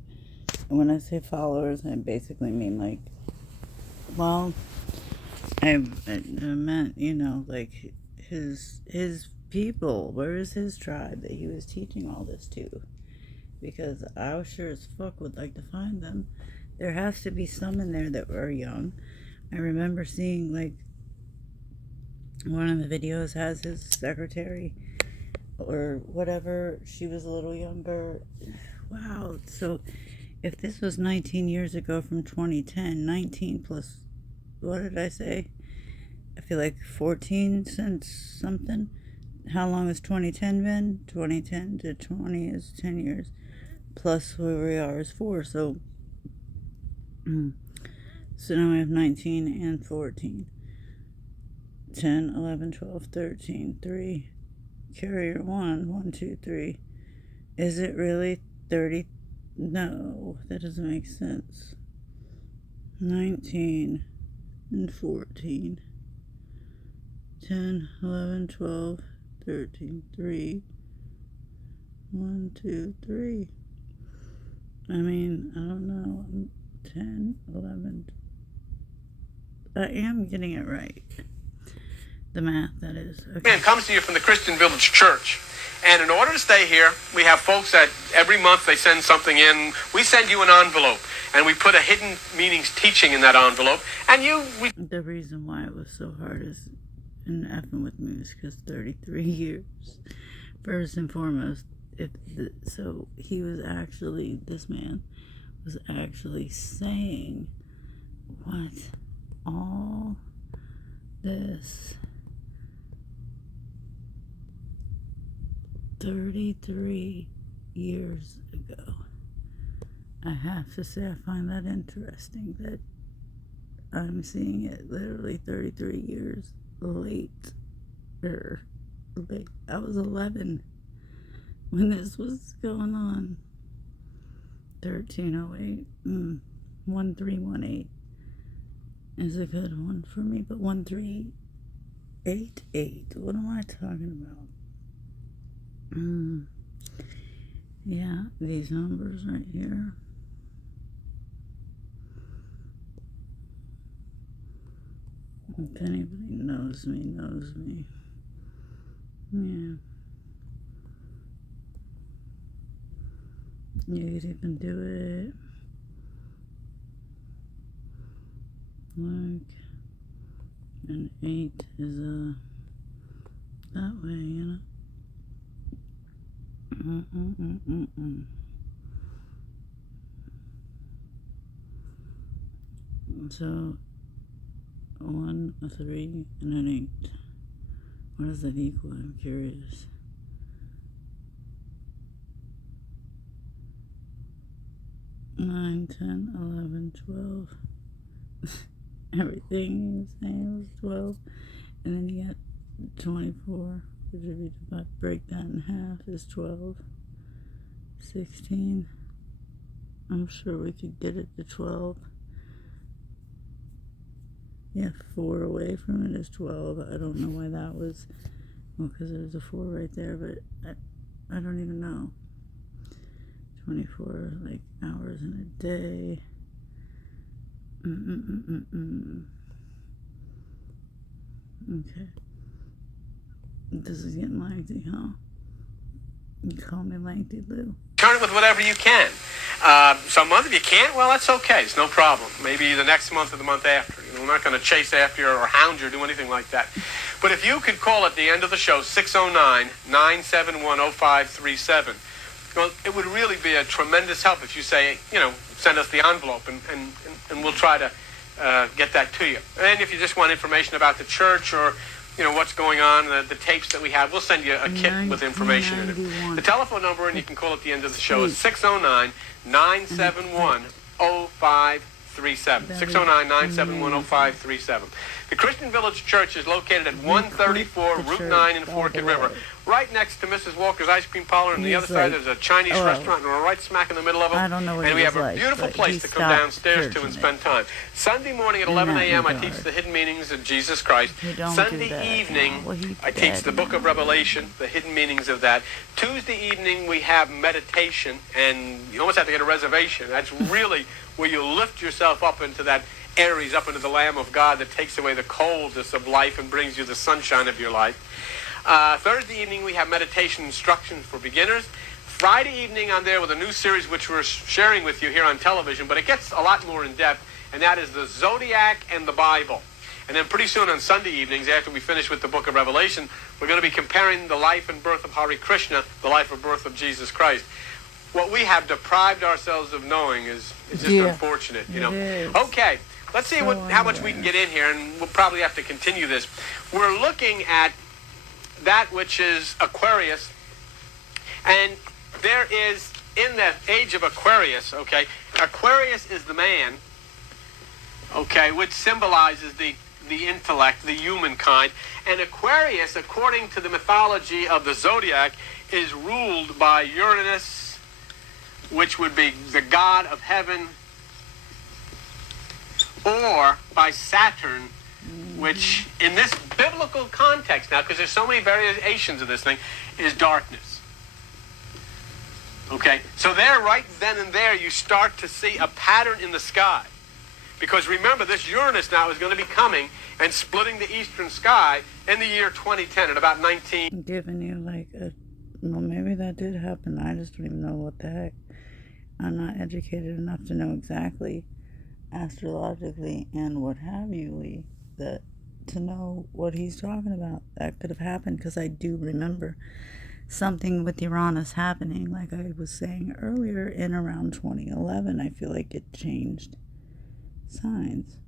when I say followers, I basically mean, like, well, I meant, like, his people. Where is his tribe that he was teaching all this to? Because I sure as fuck would like to find them. There has to be some in there that were young. I remember seeing, like, one of the videos has his secretary or whatever. She was a little younger. Wow. So if this was 19 years ago from 2010, 19 plus, what did I say? I feel like 14 since something. How long has 2010 been? 2010 to 20 is 10 years. Plus where we are is 4. So now we have 19 and 14. 10, 11, 12, 13, 3. Carrier 1, 1, 2, 3. Is it really 30? No, that doesn't make sense. 19 and 14. 10, 11, 12, 13, 3. 1, 2, 3. I mean, I don't know. 10, 11. I am getting it right. The math, that is. Okay. It comes to you from the Christian Village Church. And in order to stay here, we have folks that every month they send something in. We send you an envelope, and we put a hidden meanings teaching in that envelope. And the reason why it was so hard is in effing with me is because 33 years. First and foremost, so he was actually, this man was actually saying what all this 33 years ago. I have to say I find that interesting that I'm seeing it literally 33 years later. I was 11 when this was going on. 1308. 1318 is a good one for me, but 1388. What am I talking about? Yeah, these numbers right here. If anybody knows me, knows me. Yeah. You could even do it like an 8 is that way, you know. So 1, a 3, and an 8. What does that equal? I'm curious. 9, 10, 11, 12. Everything is the same as 12. And then you got 24, which would be about break that in half is 12. 16. I'm sure we could get it to 12. Yeah, 4 away from it is 12. I don't know why that was. Well, because there's a 4 right there, but I don't even know. 24 like hours in a day. Okay. This is getting lengthy, huh? You call me lengthy, Lou. Turn it with whatever you can. Some month if you can't, well, that's okay. It's no problem. Maybe the next month or the month after. You know, we're not going to chase after you or hound you or do anything like that. But if you could call at the end of the show, 609-971-0537, well, it would really be a tremendous help if you say, you know, send us the envelope and we'll try to get that to you. And if you just want information about the church or, you know, what's going on, the tapes that we have, we'll send you a kit with information in it. The telephone number, and you can call at the end of the show, is 609-971-0537. 609-971-0537. The Christian Village Church is located at 134 Route 9 in Forked River, right next to Mrs. Walker's Ice Cream Parlor. On the other side, there's a Chinese restaurant, and we're right smack in the middle of them. I don't know what and we have a like, beautiful place to come downstairs to and spend time. Sunday morning at 11 a.m., I teach the hidden meanings of Jesus Christ. Sunday evening, I teach the book of Revelation, the hidden meanings of that. Tuesday evening, we have meditation, and you almost have to get a reservation. That's really where you lift yourself up into that Aries, up into the Lamb of God that takes away the coldness of life and brings you the sunshine of your life. Thursday evening, we have meditation instructions for beginners. Friday evening, I'm there with a new series which we're sharing with you here on television, but it gets a lot more in depth, and that is the Zodiac and the Bible. And then pretty soon on Sunday evenings, after we finish with the book of Revelation, we're going to be comparing the life and birth of Hare Krishna, the life and birth of Jesus Christ. What we have deprived ourselves of knowing is just unfortunate, you know. Okay, let's see how much we can get in here, and we'll probably have to continue this. We're looking at that which is Aquarius, and there is, in the age of Aquarius, okay, Aquarius is the man, okay, which symbolizes the intellect, the humankind, and Aquarius, according to the mythology of the Zodiac, is ruled by Uranus, which would be the god of heaven, or by Saturn, which in this biblical context now, because there's so many variations of this thing, is darkness. Okay? So there, right then and there, you start to see a pattern in the sky. Because remember, this Uranus now is going to be coming and splitting the eastern sky in the year 2010 at about 19... Giving you like a... Well, maybe that did happen. I just don't even know what the heck. I'm not educated enough to know exactly astrologically and what have you, that to know what he's talking about. That could have happened, because I do remember something with Uranus happening, like I was saying earlier, in around 2011. I feel like it changed signs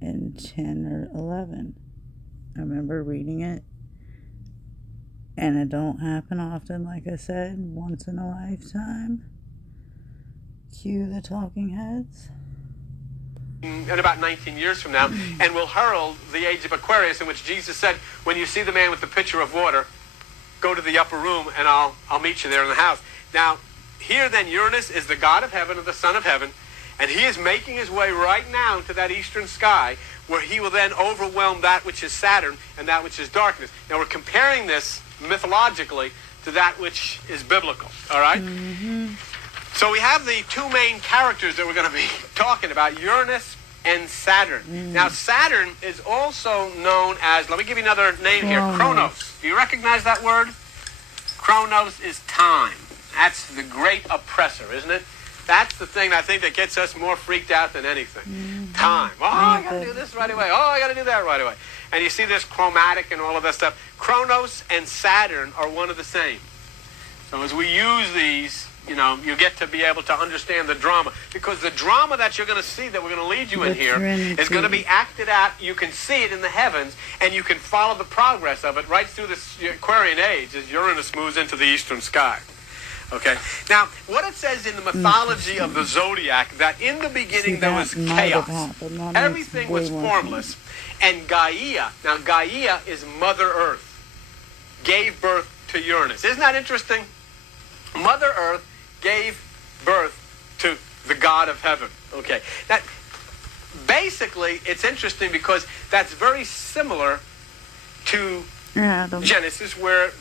in 10 or 11. I remember reading it, and it don't happen often, like I said, once in a lifetime. Cue the talking heads. In about 19 years from now, and will herald the age of Aquarius, in which Jesus said, when you see the man with the pitcher of water, go to the upper room and I'll meet you there in the house. Now, here then Uranus is the god of heaven, or the son of heaven, and he is making his way right now to that eastern sky, where he will then overwhelm that which is Saturn and that which is darkness. Now, we're comparing this mythologically to that which is biblical. All right? So we have the two main characters that we're going to be talking about, Uranus and Saturn. Now, Saturn is also known as, let me give you another name here, Chronos. Do you recognize that word? Chronos is time. That's the great oppressor, isn't it? That's the thing I think that gets us more freaked out than anything. Time. Oh, I got to do this right away. Oh, I got to do that right away. And you see this chromatic and all of that stuff. Chronos and Saturn are one of the same. So as we use these, you know, you get to be able to understand the drama. Because the drama that you're going to see, that we're going to lead you in here, is going to be acted out. You can see it in the heavens, and you can follow the progress of it right through this Aquarian age as Uranus moves into the eastern sky. Okay. Now, what it says in the mythology of the Zodiac, that in the beginning there was chaos. Everything was formless. And Gaia, now Gaia is Mother Earth, gave birth to Uranus. Isn't that interesting? Mother Earth gave birth to the God of heaven. Okay. That basically, it's interesting because that's very similar to Genesis, where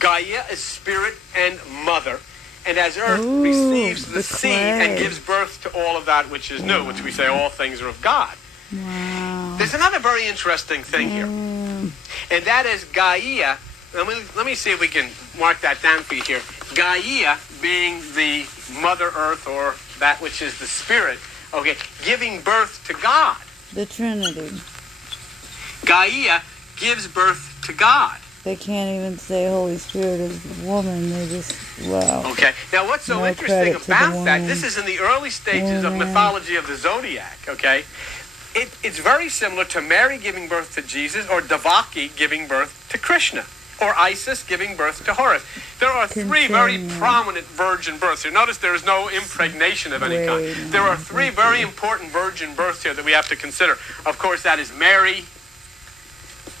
Gaia is spirit and mother, and as Earth receives the seed and gives birth to all of that which is new, which we say all things are of God. There's another very interesting thing here, and that is Gaia. Let me see if we can mark that down for you here. Gaia being the Mother Earth, or that which is the spirit, okay, giving birth to God. The Trinity. Gaia gives birth to God. They can't even say Holy Spirit is the woman. They just, wow. Okay. Now, what's so interesting about that, this is in the early stages of mythology of the Zodiac, okay? It's very similar to Mary giving birth to Jesus, or Devaki giving birth to Krishna, or Isis giving birth to Horus. There are three very prominent virgin births here. Notice there is no impregnation of any kind. There are three very important virgin births here that we have to consider. Of course, that is Mary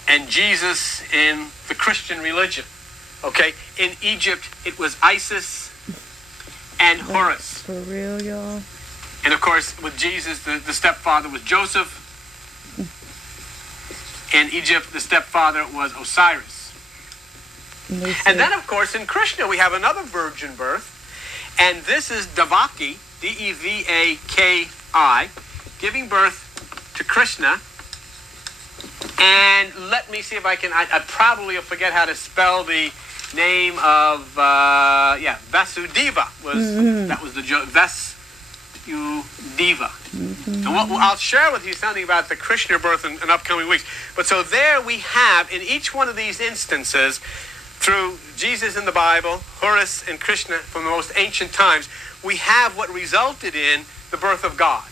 and Jesus in the Christian religion. Okay? In Egypt, it was Isis and Horus. For real, y'all? And of course, with Jesus, the stepfather was Joseph. In Egypt, the stepfather was Osiris. And then, of course, in Krishna, we have another virgin birth. And this is Devaki, D-E-V-A-K-I, giving birth to Krishna. And let me see if I can, I probably will forget how to spell the name of, Vasudeva. That was the joke, Vasudeva. And I'll share with you something about the Krishna birth in upcoming weeks. But so there we have, in each one of these instances, through Jesus in the Bible, Horus and Krishna from the most ancient times, we have what resulted in the birth of God,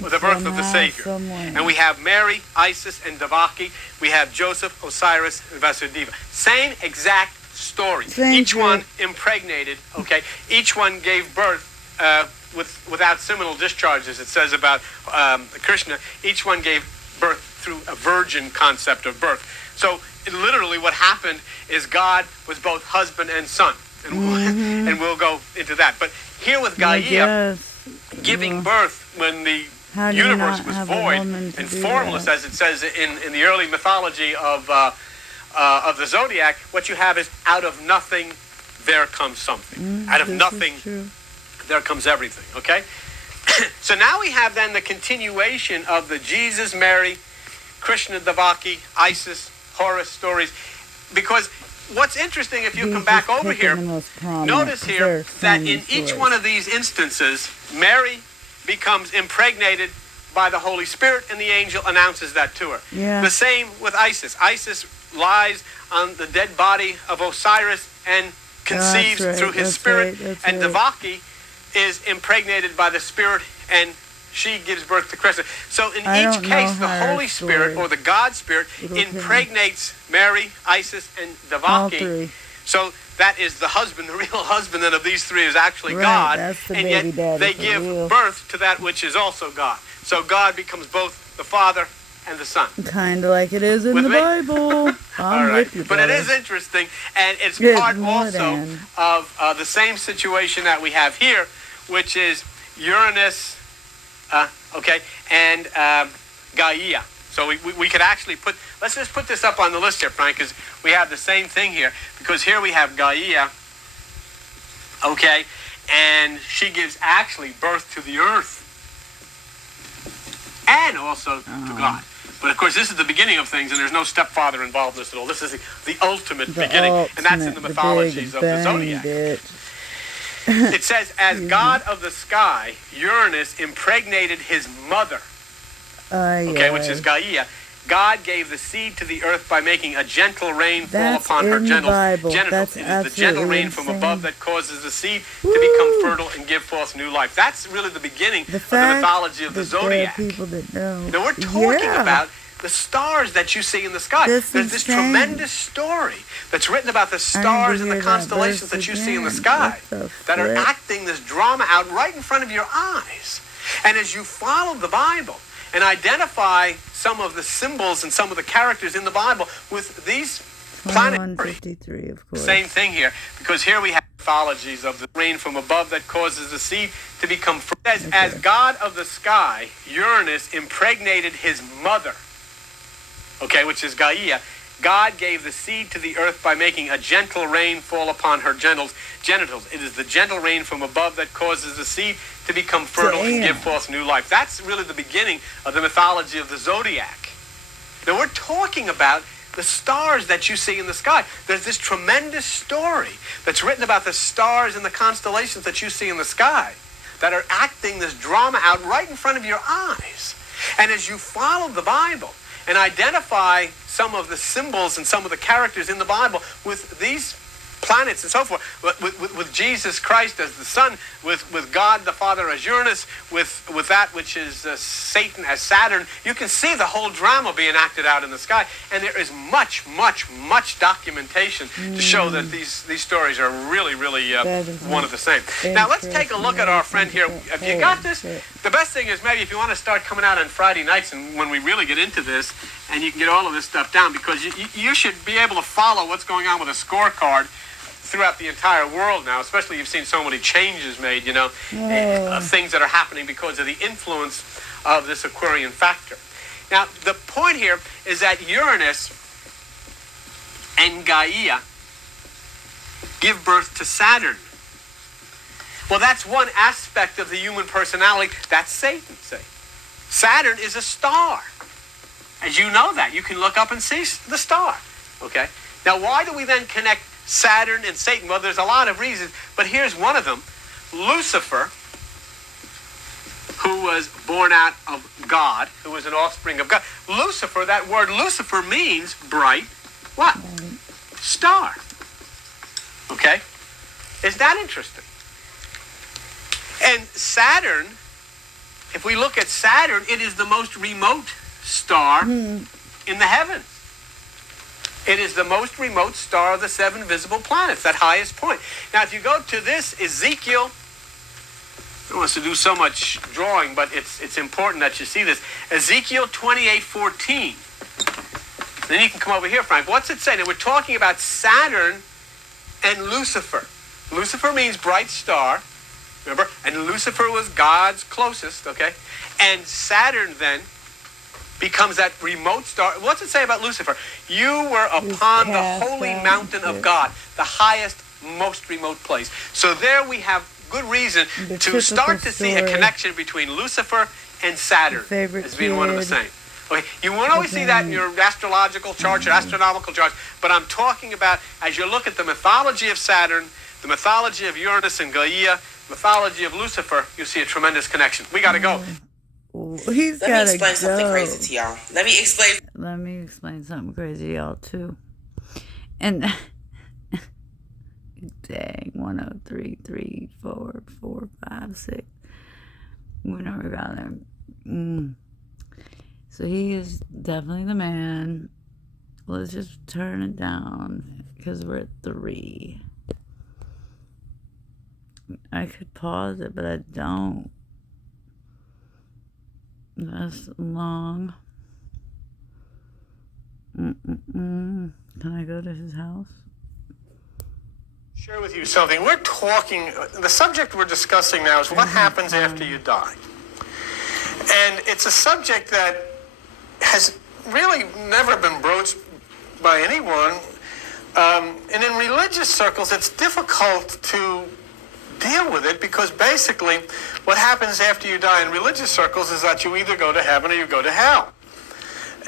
or the birth of the Savior. And we have Mary, Isis, and Devaki. We have Joseph, Osiris, and Vasudeva. Same exact story. Each one impregnated, okay? Each one gave birth without seminal discharges, it says about Krishna. Each one gave birth through a virgin concept of birth. So literally what happened is God was both husband and son. And we'll go into that. But here with Gaia giving birth when the universe was void and formless, as it says in the early mythology of the Zodiac, what you have is out of nothing there comes something. Out of nothing there comes everything. Okay? So now we have then the continuation of the Jesus, Mary, Krishna, Devaki, Isis, Horus stories. Because what's interesting, if you come back over here, notice here that in each one of these instances, Mary becomes impregnated by the Holy Spirit, and the angel announces that to her. The same with Isis. Isis lies on the dead body of Osiris and conceives through his spirit, and Devaki is impregnated by the Spirit, and she gives birth to Krishna. So in each case, the Holy Spirit, or the God Spirit, impregnates Mary, Isis, and Devaki. So that is the husband, the real husband of these three is actually God, and yet they give birth to that which is also God. So God becomes both the Father and the Son. Kind of like it is in the Bible. I'm with you, but it is interesting, and it's part also of the same situation that we have here, which is Uranus, and Gaia. So we could actually let's just put this up on the list here, Frank, because we have the same thing here. Because here we have Gaia, okay, and she gives actually birth to the earth and also to God. But of course, this is the beginning of things, and there's no stepfather involved in this at all. This is the ultimate beginning, and that's in the mythologies of the Zodiac. It says, as god of the sky, Uranus impregnated his mother, okay, which is Gaia. God gave the seed to the earth by making a gentle rain fall upon her genitals. It is the gentle rain from above that causes the seed to become fertile and give forth new life. That's really the beginning of the mythology of the Zodiac. People that know. Now we're talking about the stars that you see in the sky. There's this tremendous story that's written about the stars and the constellations that you see in the sky that are acting this drama out right in front of your eyes. And as you follow the Bible and identify some of the symbols and some of the characters in the Bible with these planetary. 5153, of course. Same thing here, because here we have mythologies of the rain from above that causes the seed to become fertile. As god of the sky, Uranus impregnated his mother, okay, which is Gaia. God gave the seed to the earth by making a gentle rain fall upon her genitals. It is the gentle rain from above that causes the seed to become fertile and give forth new life. That's really the beginning of the mythology of the Zodiac. Now we're talking about the stars that you see in the sky. There's this tremendous story that's written about the stars and the constellations that you see in the sky that are acting this drama out right in front of your eyes. And as you follow the Bible and identify some of the symbols and some of the characters in the Bible with these planets and so forth, with Jesus Christ as the Son, with God the Father as Uranus, with that which is Satan as Saturn, you can see the whole drama being acted out in the sky. And there is much, much, much documentation to show that these stories are really, really one of the same. Now let's take a look at our friend here. Have you got this? The best thing is maybe if you want to start coming out on Friday nights and when we really get into this, and you can get all of this stuff down, because you should be able to follow what's going on with a scorecard throughout the entire world now, especially you've seen so many changes made, things that are happening because of the influence of this Aquarian factor. Now, the point here is that Uranus and Gaia give birth to Saturn. Well, that's one aspect of the human personality. That's Satan, say. Saturn is a star. As you know that. You can look up and see the star. Okay? Now, why do we then connect Saturn and Satan? Well, there's a lot of reasons, but here's one of them. Lucifer, who was born out of God, who was an offspring of God. Lucifer, that word Lucifer means bright, what? Star. Okay? Is that interesting? And Saturn, if we look at Saturn, it is the most remote star in the heavens. It is the most remote star of the 7 visible planets, that highest point. Now, if you go to this, Ezekiel, I don't want us to do so much drawing, but it's important that you see this. Ezekiel 28:14. Then you can come over here, Frank. What's it say? Now, we're talking about Saturn and Lucifer. Lucifer means bright star, remember? And Lucifer was God's closest, okay? And Saturn then becomes that remote star. What's it say about Lucifer? You were upon the holy mountain of God, the highest, most remote place. So there we have good reason to start to see a connection between Lucifer and Saturn as being one and the same. Okay, you won't always see that in your astrological charts or astronomical charts, but I'm talking about as you look at the mythology of Saturn, the mythology of Uranus and Gaia, mythology of Lucifer, you see a tremendous connection. We got to go. Let me explain something crazy to y'all. Let me explain something crazy to y'all too. And dang, 1, 2, 3, 3, 4, 4, 5, 6. We never got there. So he is definitely the man. Let's just turn it down because we're at 3. I could pause it, but I don't. That's long. Can I go to his house? Share with you something. We're talking, the subject we're discussing now is what happens after you die. And it's a subject that has really never been broached by anyone. And in religious circles, it's difficult to deal with it because basically what happens after you die in religious circles is that you either go to heaven or you go to hell.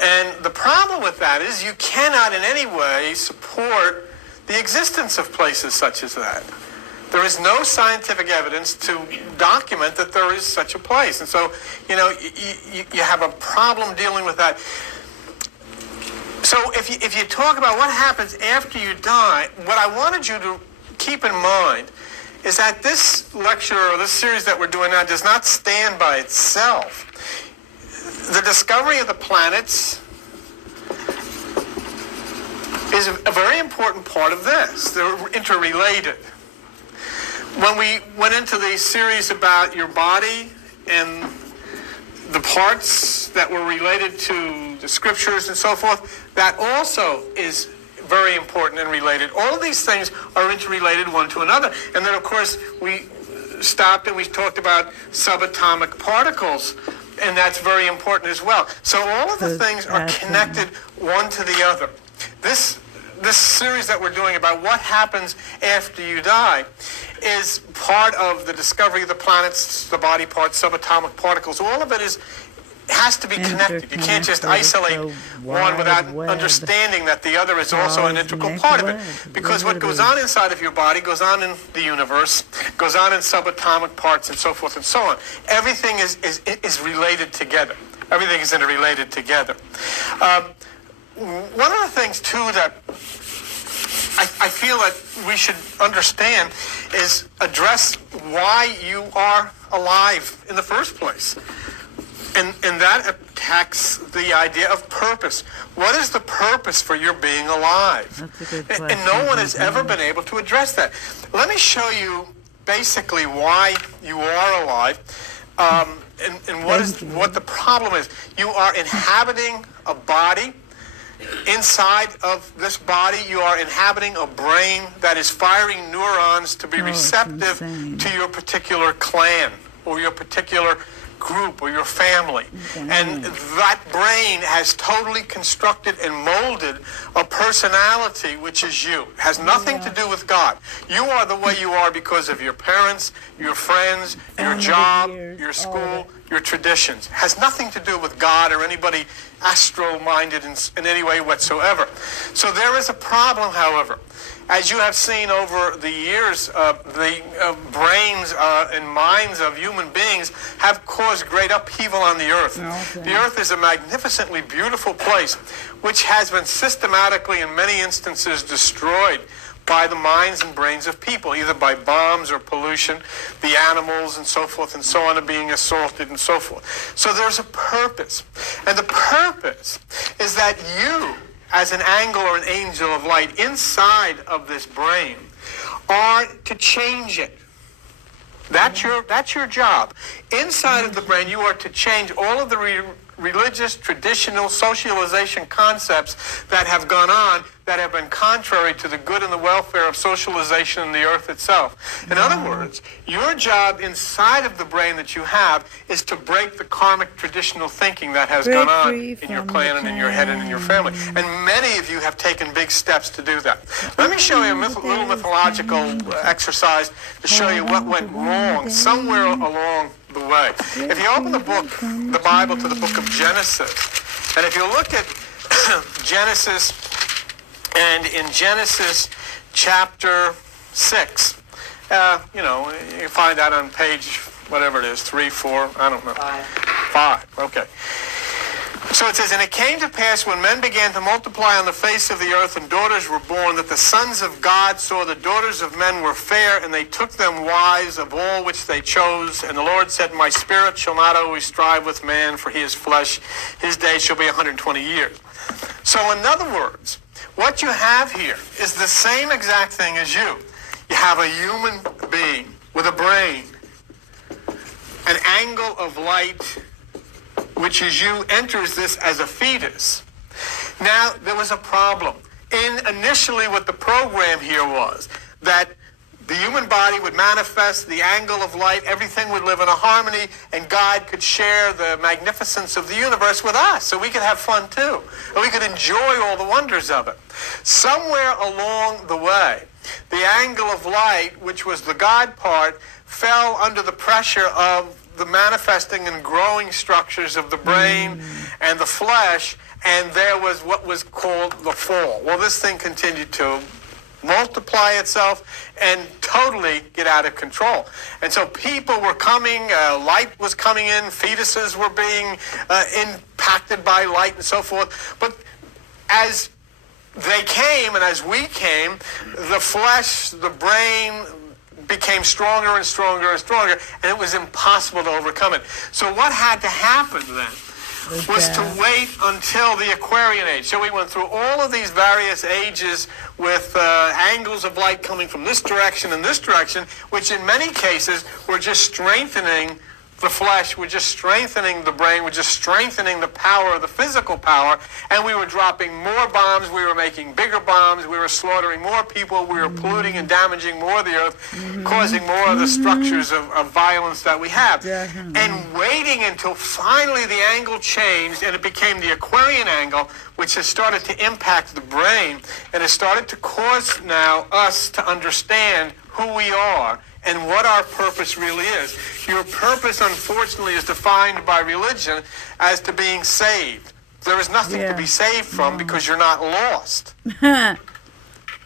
And the problem with that is you cannot in any way support the existence of places such as that. There is no scientific evidence to document that there is such a place. And so, you have a problem dealing with that. So if you talk about what happens after you die, what I wanted you to keep in mind is that this lecture or this series that we're doing now does not stand by itself. The discovery of the planets is a very important part of this. They're interrelated. When we went into the series about your body and the parts that were related to the scriptures and so forth, that also is very important and related. All of these things are interrelated one to another. And then, of course, we stopped and we talked about subatomic particles, and that's very important as well. So all of the things are connected one to the other. This series that we're doing about what happens after you die is part of the discovery of the planets, the body parts, subatomic particles. All of it has to be connected. You can't just isolate one without understanding that the other is also an integral part of it. Because what goes on inside of your body goes on in the universe, goes on in subatomic parts, and so forth and so on. Everything is related together. Everything is interrelated together. One of the things, too, that I feel that we should understand is address why you are alive in the first place. And that attacks the idea of purpose. What is the purpose for your being alive? That's a good question. And no one has ever been able to address that. Let me show you basically why you are alive and what the problem is. You are inhabiting a body. Inside of this body, you are inhabiting a brain that is firing neurons to be receptive to your particular clan or your particular group or your family. And that brain has totally constructed and molded a personality which is you. It has nothing to do with God. You are the way you are because of your parents, your friends, your job, your school, your traditions. It has nothing to do with God or anybody astro-minded in any way whatsoever. So there is a problem, however. As you have seen over the years, the brains and minds of human beings have caused great upheaval on the earth. The earth is a magnificently beautiful place, which has been systematically, in many instances, destroyed by the minds and brains of people, either by bombs or pollution. The animals and so forth and so on are being assaulted and so forth. So there's a purpose. And the purpose is that you, as an angel or an angel of light inside of this brain, are to change it. That's your job. Inside of the brain, you are to change all of the religious, traditional, socialization concepts that have gone on that have been contrary to the good and the welfare of socialization in the earth itself. In other words, your job inside of the brain that you have is to break the karmic traditional thinking that has gone on in your clan and in your head and in your family. And many of you have taken big steps to do that. Let me show you a little mythological exercise to show you what went wrong somewhere along the way. If you open the Bible to the book of Genesis, and if you look at Genesis, and in Genesis chapter 6, you find that on page, whatever it is, 3, 4, I don't know. 5, okay. So it says, and it came to pass when men began to multiply on the face of the earth and daughters were born, that the sons of God saw the daughters of men were fair, and they took them wives of all which they chose. And the Lord said, my spirit shall not always strive with man, for he is flesh. His days shall be 120 years. So in other words, what you have here is the same exact thing as you. You have a human being with a brain, an angle of light, which is you, enters this as a fetus. Now, there was a problem. Initially, what the program here was, that the human body would manifest the angle of light, everything would live in a harmony, and God could share the magnificence of the universe with us, so we could have fun too, and we could enjoy all the wonders of it. Somewhere along the way, the angle of light, which was the God part, fell under the pressure of the manifesting and growing structures of the brain and the flesh, and there was what was called the fall. Well, this thing continued to multiply itself and totally get out of control. And so people were coming, light was coming in, fetuses were being impacted by light and so forth. But as they came and as we came, the flesh, the brain became stronger and stronger and stronger, and it was impossible to overcome it. So what had to happen then was to wait until the Aquarian age. So we went through all of these various ages with angles of light coming from this direction and this direction, which in many cases were just strengthening the flesh, were just strengthening the brain, were just strengthening the power, the physical power, and we were dropping more bombs, we were making bigger bombs, we were slaughtering more people, we were polluting and damaging more of the earth, causing more of the structures of violence that we have. And waiting until finally the angle changed and it became the Aquarian angle, which has started to impact the brain, and has started to cause now us to understand who we are and what our purpose really is. Your purpose, unfortunately, is defined by religion as to being saved. There is nothing to be saved from because you're not lost.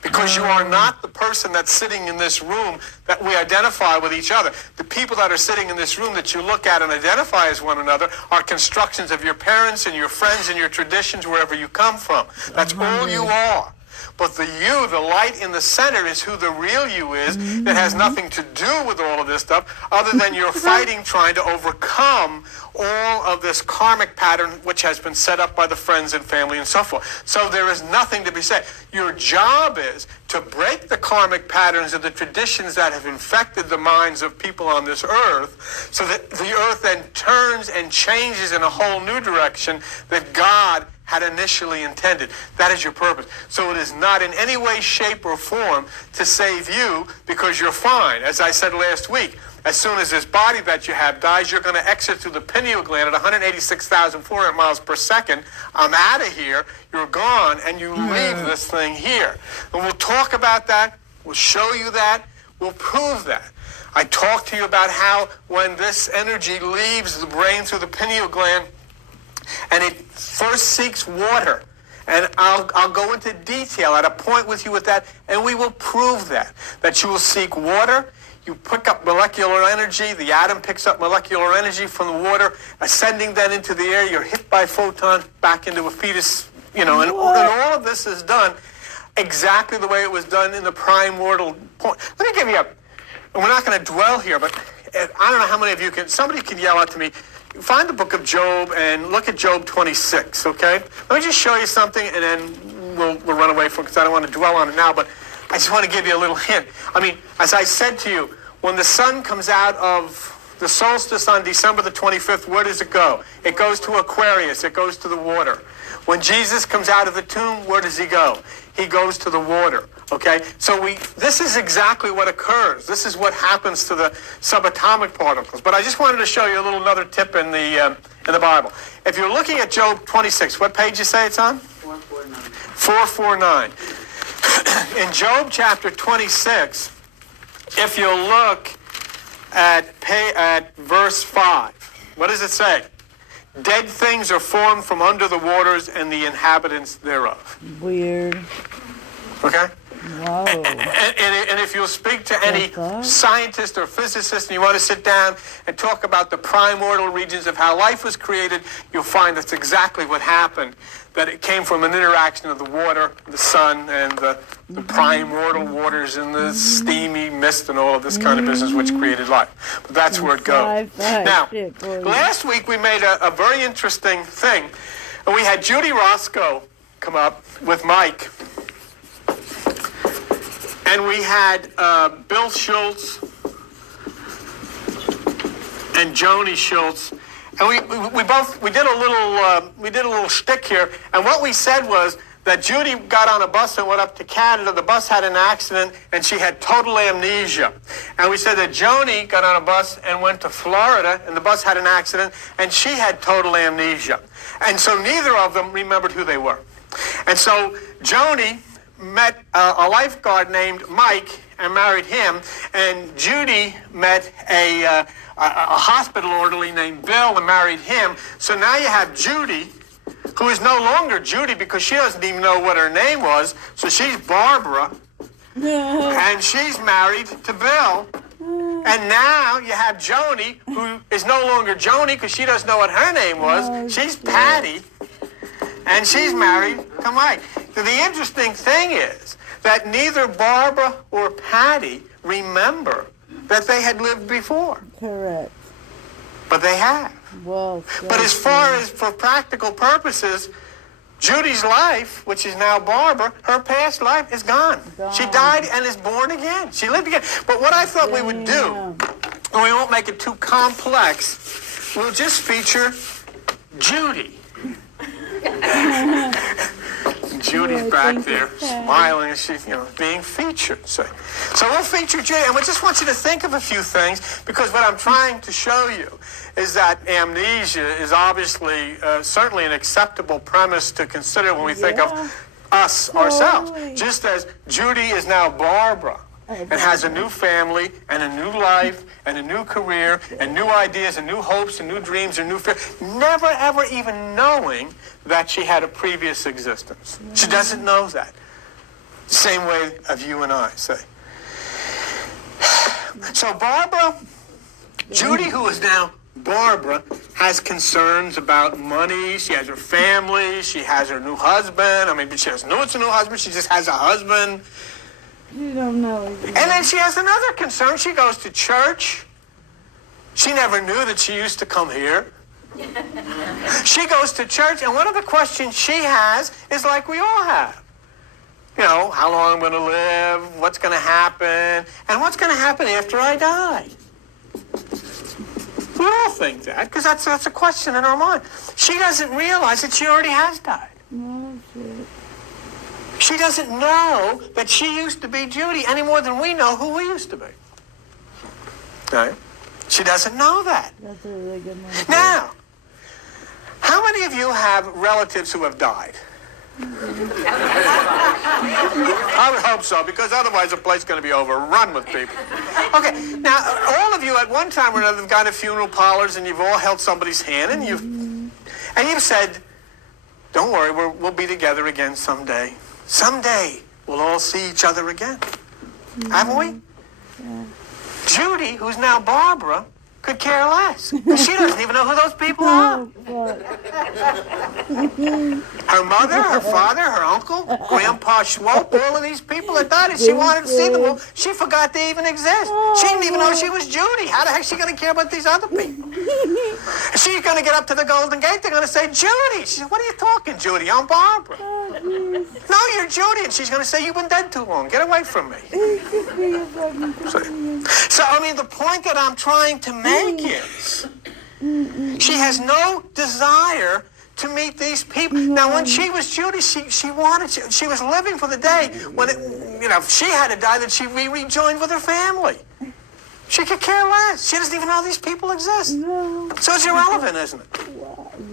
Because you are not the person that's sitting in this room that we identify with each other. The people that are sitting in this room that you look at and identify as one another are constructions of your parents and your friends and your traditions wherever you come from. That's all you are. But the you, the light in the center, is who the real you is. That has nothing to do with all of this stuff other than you're fighting, trying to overcome all of this karmic pattern which has been set up by the friends and family and so forth. So there is nothing to be said. Your job is to break the karmic patterns of the traditions that have infected the minds of people on this earth, so that the earth then turns and changes in a whole new direction that God had initially intended. That is your purpose. So it is not in any way, shape, or form to save you because you're fine. As I said last week, as soon as this body that you have dies, you're going to exit through the pineal gland at 186,400 miles per second. I'm out of here. You're gone, and you leave this thing here. And we'll talk about that. We'll show you that. We'll prove that. I talked to you about how when this energy leaves the brain through the pineal gland, and it first seeks water. And I'll go into detail at a point with you with that, and we will prove that you will seek water. You pick up molecular energy. The atom picks up molecular energy from the water, ascending then into the air. You're hit by photons back into a fetus, and all of this is done exactly the way it was done in the primordial point. Let me give you and we're not going to dwell here, but I don't know how many of you somebody can yell out to me, find the book of Job and look at Job 26, okay? Let me just show you something, and then we'll run away from it because I don't want to dwell on it now, but I just want to give you a little hint. I mean, as I said to you, when the sun comes out of the solstice on December the 25th, where does it go? It goes to Aquarius. It goes to the water. When Jesus comes out of the tomb, where does he go? He goes to the water, okay? So this is exactly what occurs. This is what happens to the subatomic particles. But I just wanted to show you another tip in the Bible. If you're looking at Job 26, what page you say it's on? 449. 449. In Job chapter 26, if you look at verse 5, what does it say? Dead things are formed from under the waters and the inhabitants thereof. Weird. Okay? Whoa. And if you'll speak to any scientist or physicist and you want to sit down and talk about the primordial regions of how life was created, you'll find that's exactly what happened. That it came from an interaction of the water, the sun, and the primordial waters and the steamy mist and all of this kind of business which created life. But that's where it goes. Now, last week we made a very interesting thing. And we had Judy Roscoe come up with Mike. And we had Bill Schultz and Joni Schultz. And we did a little shtick here, and what we said was that Judy got on a bus and went up to Canada. The bus had an accident, and she had total amnesia. And we said that Joni got on a bus and went to Florida, and the bus had an accident, and she had total amnesia. And so neither of them remembered who they were. And so Joni met a lifeguard named Mike and married him, and Judy met a hospital orderly named Bill and married him. So now you have Judy, who is no longer Judy because she doesn't even know what her name was. So she's Barbara, and she's married to Bill. And now you have Joni, who is no longer Joni because she doesn't know what her name was. She's Patty, and she's married to Mike. So the interesting thing is that neither Barbara or Patty remember that they had lived before. Correct. But they have. Well, but as far as for practical purposes, Judy's life, which is now Barbara, her past life is gone. She died and is born again. She lived again. But what I thought we would do, and we won't make it too complex, we'll just feature Judy. Judy's back there smiling and she's, being featured. So we'll feature Judy, and we just want you to think of a few things, because what I'm trying to show you is that amnesia is obviously certainly an acceptable premise to consider when we think of us ourselves. Just as Judy is now Barbara and has a new family and a new life and a new career and new ideas and new hopes and new dreams and new fear, never ever even knowing that she had a previous existence. She doesn't know that. Same way of you and I, say. So Barbara, Judy, who is now Barbara, has concerns about money. She has her family. She has her new husband. She doesn't know it's a new husband. She just has a husband. You don't know. And then she has another concern. She goes to church. She never knew that she used to come here. She goes to church, and one of the questions she has is like we all have. How long I'm going to live, what's going to happen, and what's going to happen after I die. We all think that, because that's a question in our mind. She doesn't realize that she already has died. No shit. She doesn't know that she used to be Judy any more than we know who we used to be. Right? She doesn't know that. That's a really good one. Now, how many of you have relatives who have died? I would hope so, because otherwise the place is going to be overrun with people. Okay, now, all of you at one time or another have gone to funeral parlors and you've all held somebody's hand and you've said, don't worry, we'll be together again someday. Someday we'll all see each other again. Haven't we? Yeah. Judy, who's now Barbara, could care less. She doesn't even know who those people are. Her mother, her father, her uncle, Grandpa Schwab, all of these people that died, and she wanted to see them all. She forgot they even exist. She didn't even know she was Judy. How the heck is she going to care about these other people? She's going to get up to the Golden Gate. They're going to say, Judy. She said, what are you talking, Judy? I'm Barbara. No, you're Judy. And she's going to say, you've been dead too long. Get away from me. So, the point that I'm trying to make is she has no desire to meet these people. Now, when she was Judy, she was living for the day when if she had to die, that she rejoined with her family. She could care less. She doesn't even know these people exist. No. So it's irrelevant, isn't it?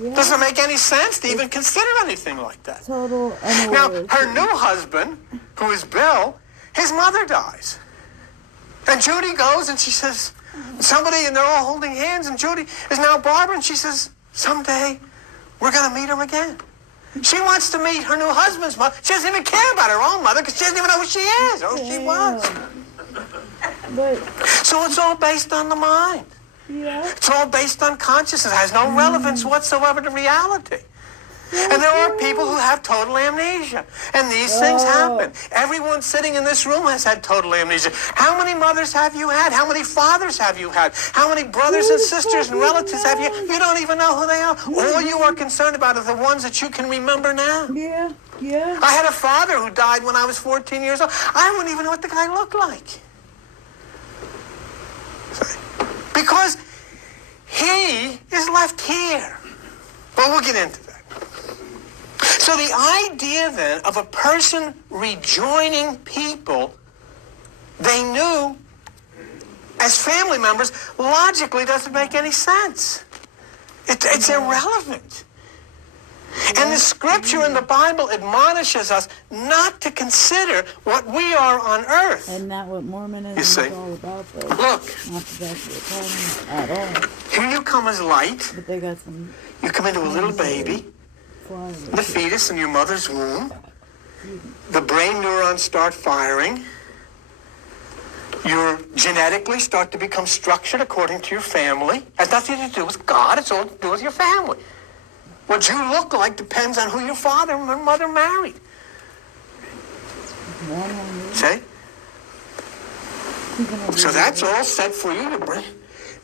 Yeah. Doesn't make any sense to even consider anything like that. Total unaware. Now, her new husband, who is Bill, his mother dies. And Judy goes and she says, and they're all holding hands, and Judy is now Barbara, and she says, someday we're going to meet her again. She wants to meet her new husband's mother. She doesn't even care about her own mother because she doesn't even know who she is or who she was. So it's all based on the mind. Yeah. It's all based on consciousness. It has no relevance whatsoever to reality. And there are people who have total amnesia. And these things happen. Everyone sitting in this room has had total amnesia. How many mothers have you had? How many fathers have you had? How many brothers and sisters and relatives have you? You don't even know who they are. All you are concerned about are the ones that you can remember now. Yeah, yeah. I had a father who died when I was 14 years old. I wouldn't even know what the guy looked like. Because he is left here. Well, we'll get into that. So the idea then of a person rejoining people they knew as family members logically doesn't make any sense. It's irrelevant. And the scripture in the Bible admonishes us not to consider what we are on earth. And not what Mormonism You see? is all about, though. Look. Not that that's the problem at all. Here you come as light. But they got some... You come into a little baby, the fetus in your mother's womb. The brain neurons start firing. You genetically start to become structured according to your family. It has nothing to do with God. It's all to do with your family. What you look like depends on who your father and mother married. See? So that's all set for you to bring.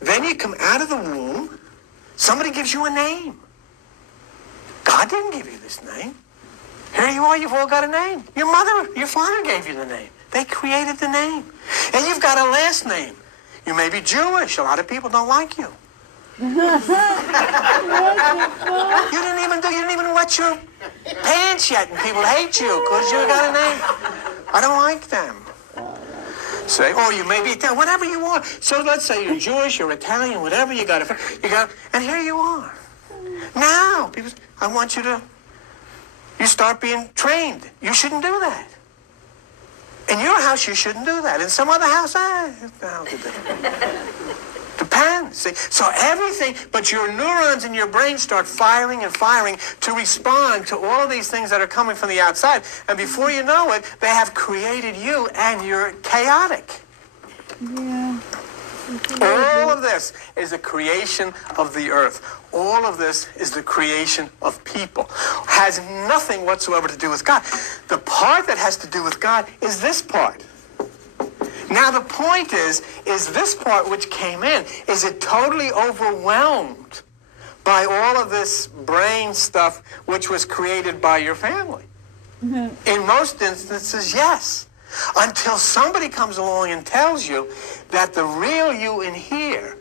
Then you come out of the womb. Somebody gives you a name. God didn't give you this name. Here you are, you've all got a name. Your mother, your father gave you the name. They created the name. And you've got a last name. You may be Jewish. A lot of people don't like you. You didn't even wet your pants yet, and people hate you because you got a name. I don't like them. Say, or you may be Italian, whatever you want. So let's say you're Jewish, you're Italian, whatever you got, and here you are. Now, people, I want you start being trained. You shouldn't do that. In your house, you shouldn't do that. In some other house, depends. See? So everything, but your neurons in your brain start firing and firing to respond to all of these things that are coming from the outside. And before you know it, they have created you and you're chaotic. Yeah. All of this is a creation of the earth. All of this is the creation of people. Has nothing whatsoever to do with God. The part that has to do with God is this part. Now the point is this part which came in, is it totally overwhelmed by all of this brain stuff which was created by your family? Mm-hmm. In most instances, yes. Until somebody comes along and tells you that the real you in here,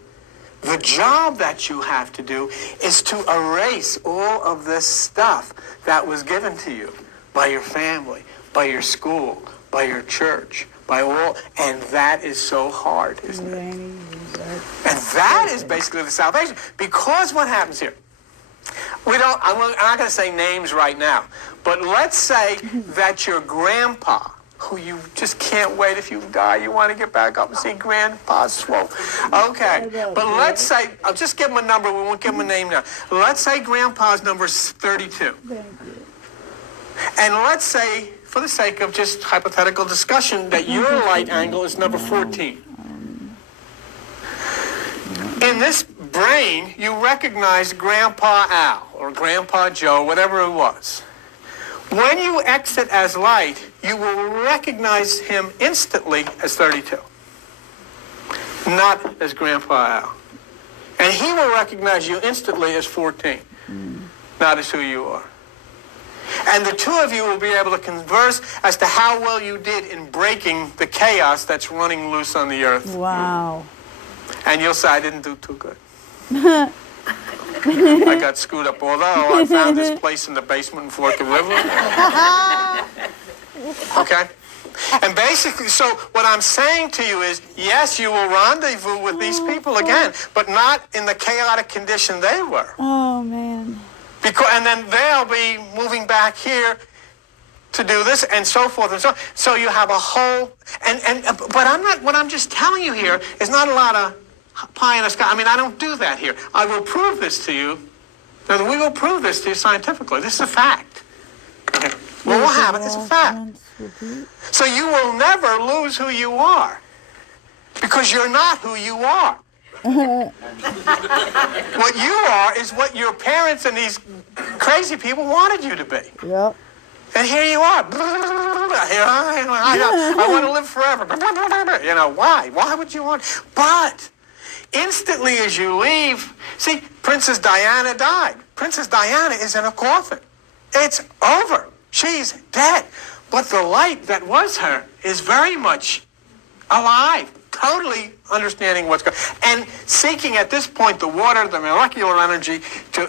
the job that you have to do is to erase all of this stuff that was given to you by your family, by your school, by your church, by all, and that is so hard, isn't it? And that is basically the salvation. Because what happens here? I'm not going to say names right now, but let's say that your grandpa, who you just can't wait, if you die, you want to get back up and see Grandpa's swoop. Okay, but let's say, I'll just give him a number, we won't give him a name now. Let's say Grandpa's number is 32. And let's say, for the sake of just hypothetical discussion, that your light angle is number 14. In this brain, you recognize Grandpa Al, or Grandpa Joe, whatever it was. When you exit as light, you will recognize him instantly as 32, not as Grandpa Al. And he will recognize you instantly as 14, not as who you are. And the two of you will be able to converse as to how well you did in breaking the chaos that's running loose on the earth. Wow. And you'll say, I didn't do too good. I got screwed up, although I found this place in the basement in Forked River. Okay? And basically, so what I'm saying to you is, yes, you will rendezvous with these people again, but not in the chaotic condition they were. Oh, man. And then they'll be moving back here to do this and so forth and so on. So you have a whole, but what I'm just telling you here is not a lot of pie in the sky. I mean, I don't do that here. I will prove this to you. Now, we will prove this to you scientifically. This is a fact. Okay. Well, we'll have it. It's a fact. So you will never lose who you are because you're not who you are. What you are is what your parents and these crazy people wanted you to be. Yep. And here you are. I want to live forever. You know, why? Why would you want? But instantly as you leave, see, Princess Diana died. Princess Diana is in a coffin. It's over. She's dead. But the light that was her is very much alive, totally understanding what's going on, and seeking at this point the water, the molecular energy,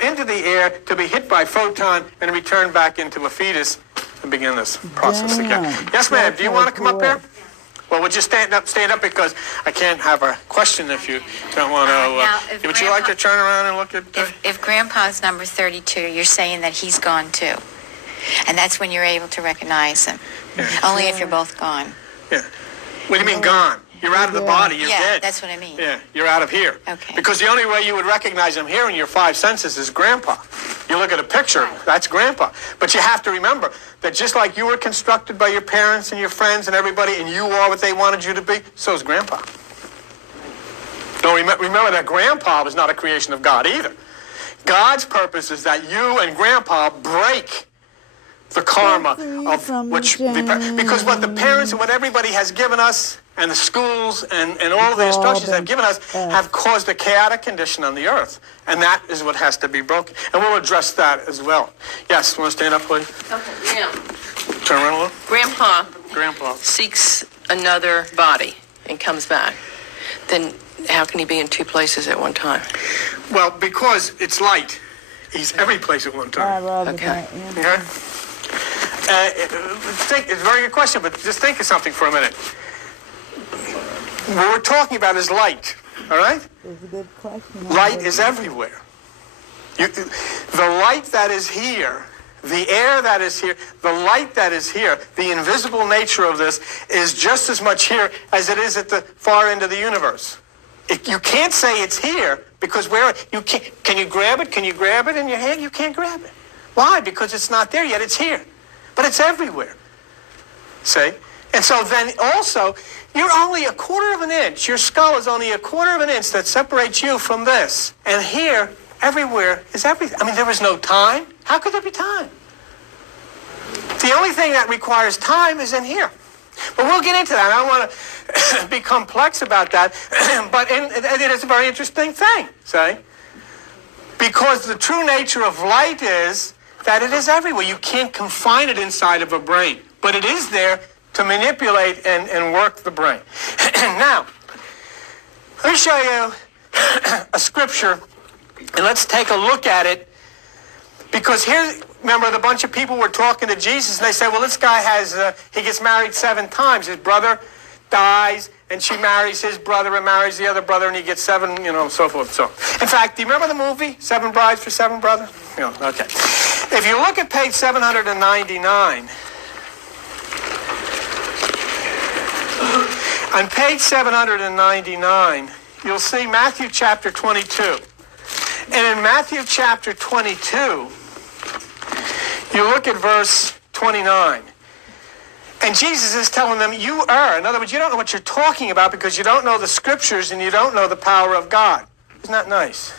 into the air, to be hit by photon and return back into a fetus and begin this process again. Yes, ma'am. Do you want to come up here? Well, would you stand up because I can't have a question if you don't want to. Would you like to turn around and look at... If Grandpa's number 32, you're saying that he's gone too. And that's when you're able to recognize him. Yeah. Only if you're both gone. Yeah. What do you mean gone? You're out of the body. You're dead. Yeah, that's what I mean. Yeah, you're out of here. Okay. Because the only way you would recognize him here in your five senses is Grandpa. You look at a picture, that's Grandpa. But you have to remember that just like you were constructed by your parents and your friends and everybody, and you are what they wanted you to be, so is Grandpa. Don't remember that Grandpa was not a creation of God either. God's purpose is that you and Grandpa break the karma of which... Because what the parents and what everybody has given us, and the schools and all of the instructions they've given us have caused a chaotic condition on the earth. And that is what has to be broken. And we'll address that as well. Yes, want to stand up, please? Okay, now, Turn around a little. Grandpa seeks another body and comes back. Then how can he be in two places at one time? Well, because it's light. He's every place at one time. Okay. Okay? It's a very good question, but just think of something for a minute. What we're talking about is light, all right? That's a good question. Light is everywhere. The light that is here, the air that is here, the light that is here, the invisible nature of this is just as much here as it is at the far end of the universe. You can't say it's here because can you grab it? Can you grab it in your hand? You can't grab it. Why? Because it's not there yet. It's here. But it's everywhere. See? And so then also, you're only a quarter of an inch. Your skull is only a quarter of an inch that separates you from this. And here, everywhere, is everything. I mean, there is no time. How could there be time? The only thing that requires time is in here. But we'll get into that. I don't want to be complex about that. But it is a very interesting thing, see? Because the true nature of light is that it is everywhere. You can't confine it inside of a brain. But it is there to manipulate and work the brain. Now, let me show you a scripture, and let's take a look at it. Because here, remember, the bunch of people were talking to Jesus, and they said, well, this guy he gets married 7 times. His brother dies, and she marries his brother and marries the other brother, and he gets 7, so forth. So, in fact, do you remember the movie, 7 Brides for 7 Brothers? Yeah, okay. If you look at page 799, on page 799, you'll see Matthew chapter 22. And in Matthew chapter 22, you look at verse 29. And Jesus is telling them, you err. In other words, you don't know what you're talking about because you don't know the scriptures and you don't know the power of God. Isn't that nice?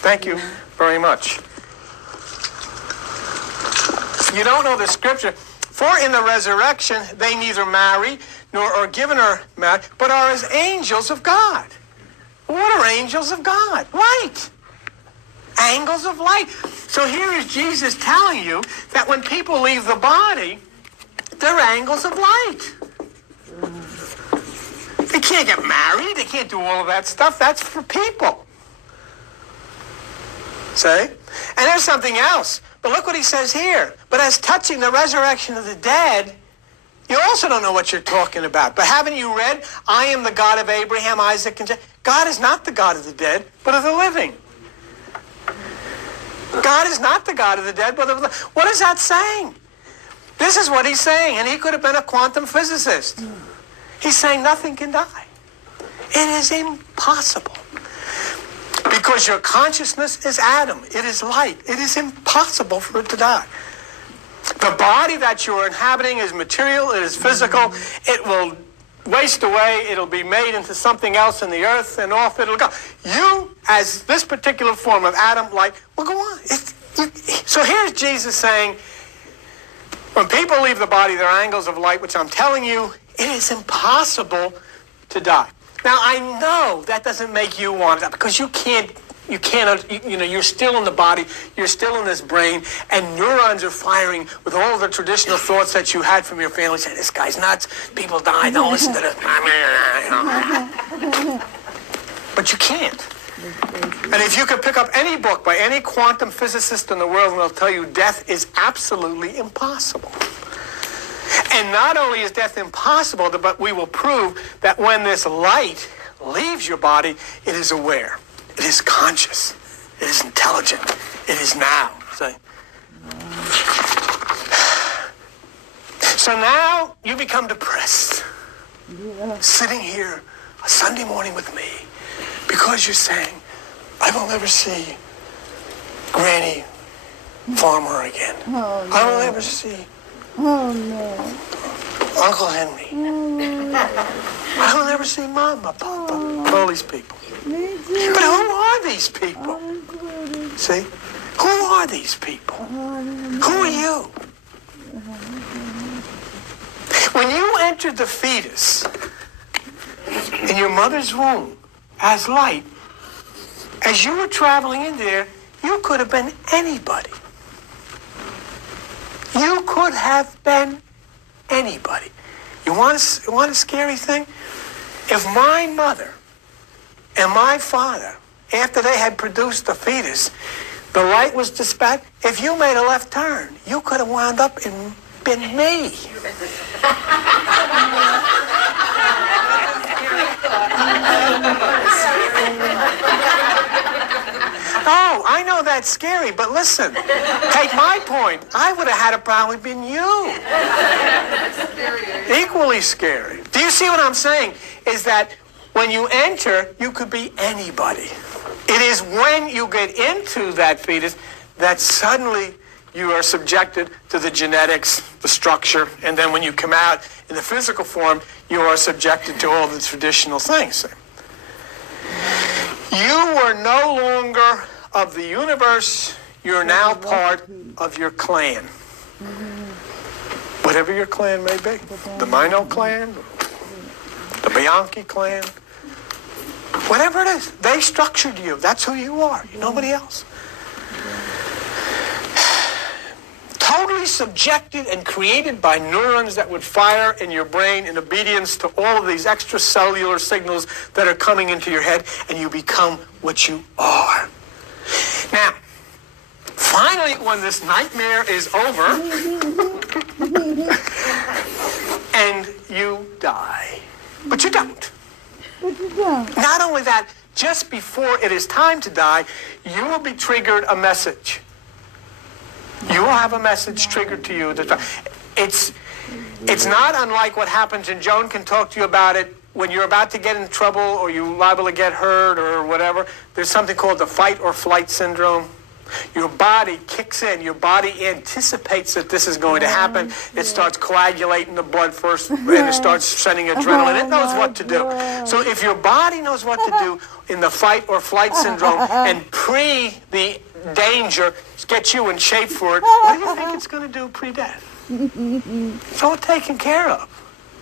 Thank you very much. You don't know the scripture. For in the resurrection, they neither marry nor are given or married, but are as angels of God. What are angels of God? Light. Angles of light. So here is Jesus telling you that when people leave the body, they're angles of light. They can't get married. They can't do all of that stuff. That's for people. See? And there's something else. But look what he says here. But as touching the resurrection of the dead, you also don't know what you're talking about. But haven't you read, I am the God of Abraham, Isaac, and Jacob? God is not the God of the dead, but of the living. God is not the God of the dead, but of the... What is that saying? This is what he's saying, and he could have been a quantum physicist. He's saying nothing can die. It is impossible. Because your consciousness is atom. It is light. It is impossible for it to die. The body that you're inhabiting is material. It is physical. It will waste away. It'll be made into something else in the earth, and off it'll go. You, as this particular form of atom, light, will go on. So here's Jesus saying, when people leave the body, they're angles of light, which I'm telling you, it is impossible to die. Now, I know that doesn't make you want to die, because you can't You can't, you're still in the body, you're still in this brain, and neurons are firing with all the traditional thoughts that you had from your family, saying, this guy's nuts, people die, don't listen to this. But you can't. And if you could pick up any book by any quantum physicist in the world, and they'll tell you death is absolutely impossible. And not only is death impossible, but we will prove that when this light leaves your body, it is aware. It is conscious. It is intelligent. It is now. So now you become depressed. Sitting here a Sunday morning with me because you're saying, I will never see Granny Farmer again. Oh, no. I will never see Uncle Henry. I will never see Mama, Papa, all these people. Me too. But who are these people? See? Who are these people? Who are you? When you entered the fetus in your mother's womb as light, as you were traveling in there, you could have been anybody. You could have been anybody. You want a scary thing? If my mother and my father, after they had produced the fetus, the light was dispatched, if you made a left turn, you could have wound up and been me. Oh, I know that's scary, but listen, take my point. I would have had it probably been you. Equally scary. Do you see what I'm saying? Is that when you enter, you could be anybody. It is when you get into that fetus that suddenly you are subjected to the genetics, the structure, and then when you come out in the physical form, you are subjected to all the traditional things. You were no longer of the universe, you're now part of your clan. Whatever your clan may be. The Mino clan, the Bianchi clan, whatever it is. They structured you. That's who you are. You're nobody else. Totally subjected and created by neurons that would fire in your brain in obedience to all of these extracellular signals that are coming into your head, and you become what you are. Now, finally, when this nightmare is over, and you die. But you don't. Not only that, just before it is time to die, you will be triggered a message. You will have a message triggered to you. It's not unlike what happens, and Joan can talk to you about it, when you're about to get in trouble or you're liable to get hurt or whatever. There's something called the fight or flight syndrome. Your body kicks in. Your body anticipates that this is going to happen. It starts coagulating the blood first, and it starts sending adrenaline. It knows what to do. So if your body knows what to do in the fight or flight syndrome and pre the danger, get you in shape for it, what do you think it's going to do pre-death? It's all taken care of.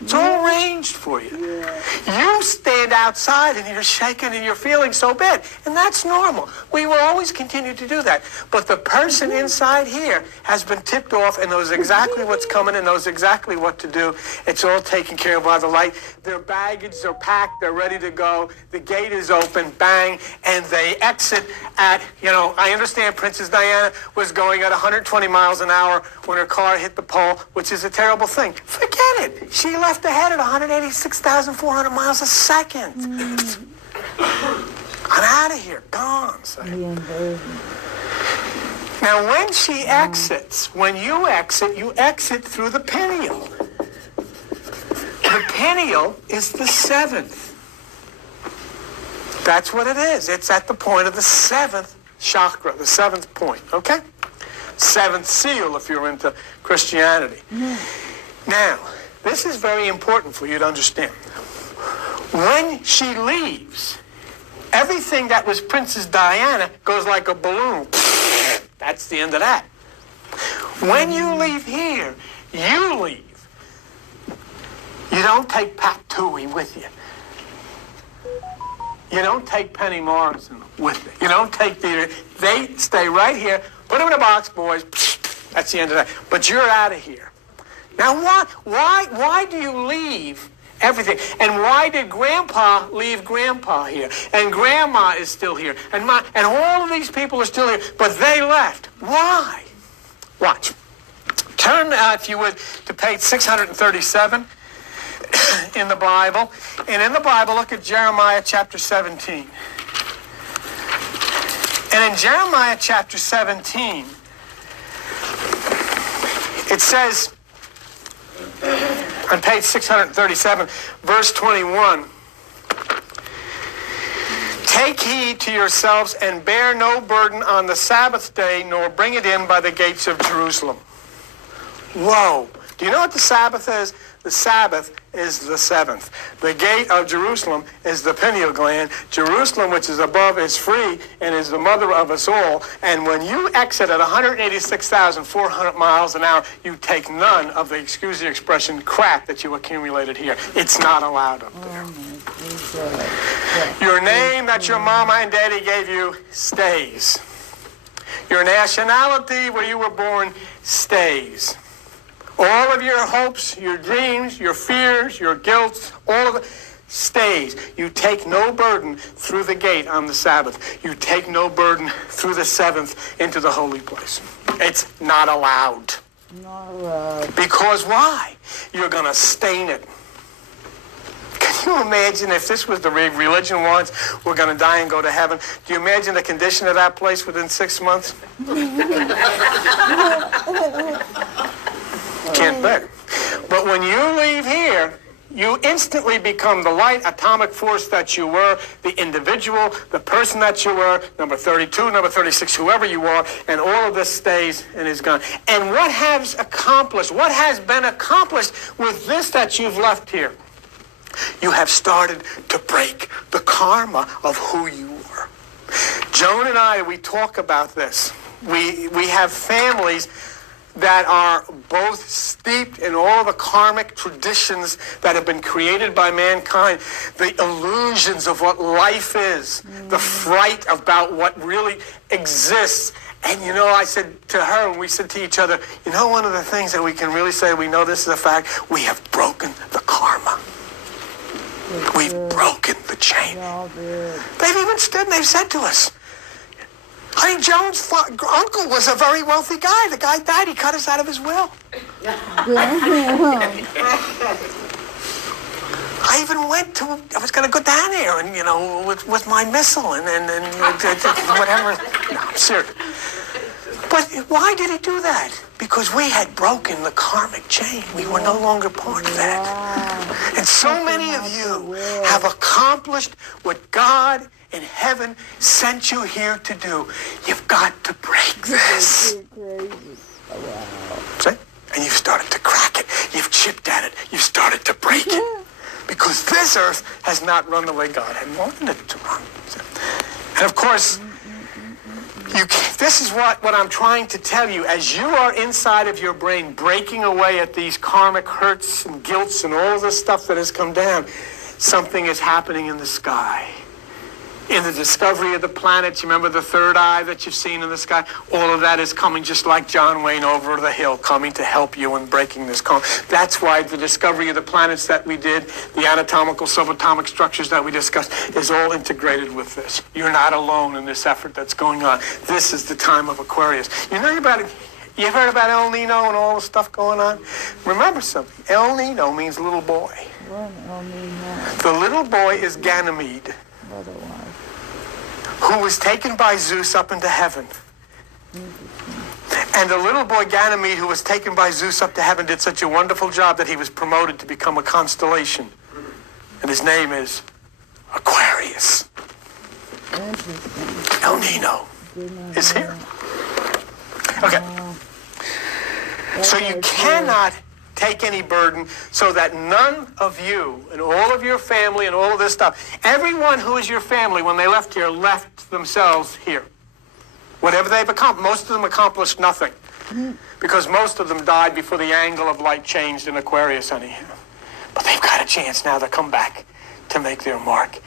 It's all arranged for you. You stand outside and you're shaking and you're feeling so bad. And that's normal. We will always continue to do that. But the person inside here has been tipped off and knows exactly what's coming and knows exactly what to do. It's all taken care of by the light. Their baggage are packed. They're ready to go. The gate is open. Bang. And they exit at, I understand Princess Diana was going at 120 miles an hour when her car hit the pole, which is a terrible thing. Forget it. She left ahead at 186,400 miles a second. I'm out of here. Gone. Now, when she exits, when you exit through the pineal. The pineal is the seventh. That's what it is. It's at the point of the seventh chakra, the seventh point, okay? Seventh seal, if you're into Christianity. Now, this is very important for you to understand. When she leaves, everything that was Princess Diana goes like a balloon. That's the end of that. When you leave here, you leave. You don't take Pat Toohey with you. You don't take Penny Morrison with you. You don't take they stay right here. Put them in a box, boys. That's the end of that. But you're out of here. Now, why do you leave everything? And why did Grandpa leave Grandpa here? And Grandma is still here. And all of these people are still here. But they left. Why? Watch. Turn, if you would, to page 637 in the Bible. And in the Bible, look at Jeremiah chapter 17. And in Jeremiah chapter 17, it says, on page 637, verse 21, take heed to yourselves and bear no burden on the Sabbath day, nor bring it in by the gates of Jerusalem. Whoa. Do you know what the Sabbath is? The Sabbath is the seventh. The gate of Jerusalem is the pineal gland. Jerusalem, which is above, is free and is the mother of us all. And when you exit at 186,400 miles an hour, you take none of the, excuse the expression, crap that you accumulated here. It's not allowed up there. Your name that your mama and daddy gave you stays. Your nationality, where you were born, stays. All of your hopes, your dreams, your fears, your guilt, all of it stays. You take no burden through the gate on the Sabbath. You take no burden through the seventh into the holy place. It's not allowed. Not allowed. Because why? You're going to stain it. Can you imagine if this was the religion once, we're going to die and go to heaven? Do you imagine the condition of that place within 6 months? Can't bet. But when you leave here, you instantly become the light atomic force that you were, the individual, the person that you were, number 32, number 36, whoever you are, and all of this stays and is gone. And what has been accomplished with this that you've left here? You have started to break the karma of who you were. Joan and I, we talk about this. We have families that are both steeped in all the karmic traditions that have been created by mankind, the illusions of what life is, the fright about what really exists. And you know, I said to her, and we said to each other, you know, one of the things that we can really say, we know this is a fact, we have broken the karma. We've broken the chain. They've even stood and they've said to us, honey, Joan's uncle was a very wealthy guy. The guy died. He cut us out of his will. I even went to, I was going to go down there and, you know, with my missile and whatever. No, I'm serious. But why did he do that? Because we had broken the karmic chain. We were no longer part of that. And so many of you have accomplished what God in heaven sent you here to do. You've got to break this. See? And you've started to crack it. You've chipped at it. You've started to break it. Because this earth has not run the way God had wanted it to run. And of course, this is what I'm trying to tell you. As you are inside of your brain breaking away at these karmic hurts and guilts and all this stuff that has come down, something is happening in the sky. In the discovery of the planets, you remember the third eye that you've seen in the sky? All of that is coming just like John Wayne over the hill, coming to help you in breaking this calm. That's why the discovery of the planets that we did, the anatomical, subatomic structures that we discussed, is all integrated with this. You're not alone in this effort that's going on. This is the time of Aquarius. You heard about El Nino and all the stuff going on? Remember something. El Nino means little boy. The little boy is Ganymede, who was taken by Zeus up into heaven. And the little boy Ganymede, who was taken by Zeus up to heaven, did such a wonderful job that he was promoted to become a constellation. And his name is Aquarius. El Nino is here. Okay. So you cannot take any burden, so that none of you and all of your family and all of this stuff, everyone who is your family when they left here left themselves here. Whatever they've accomplished, most of them accomplished nothing, because most of them died before the angle of light changed in Aquarius anyhow. But they've got a chance now to come back to make their mark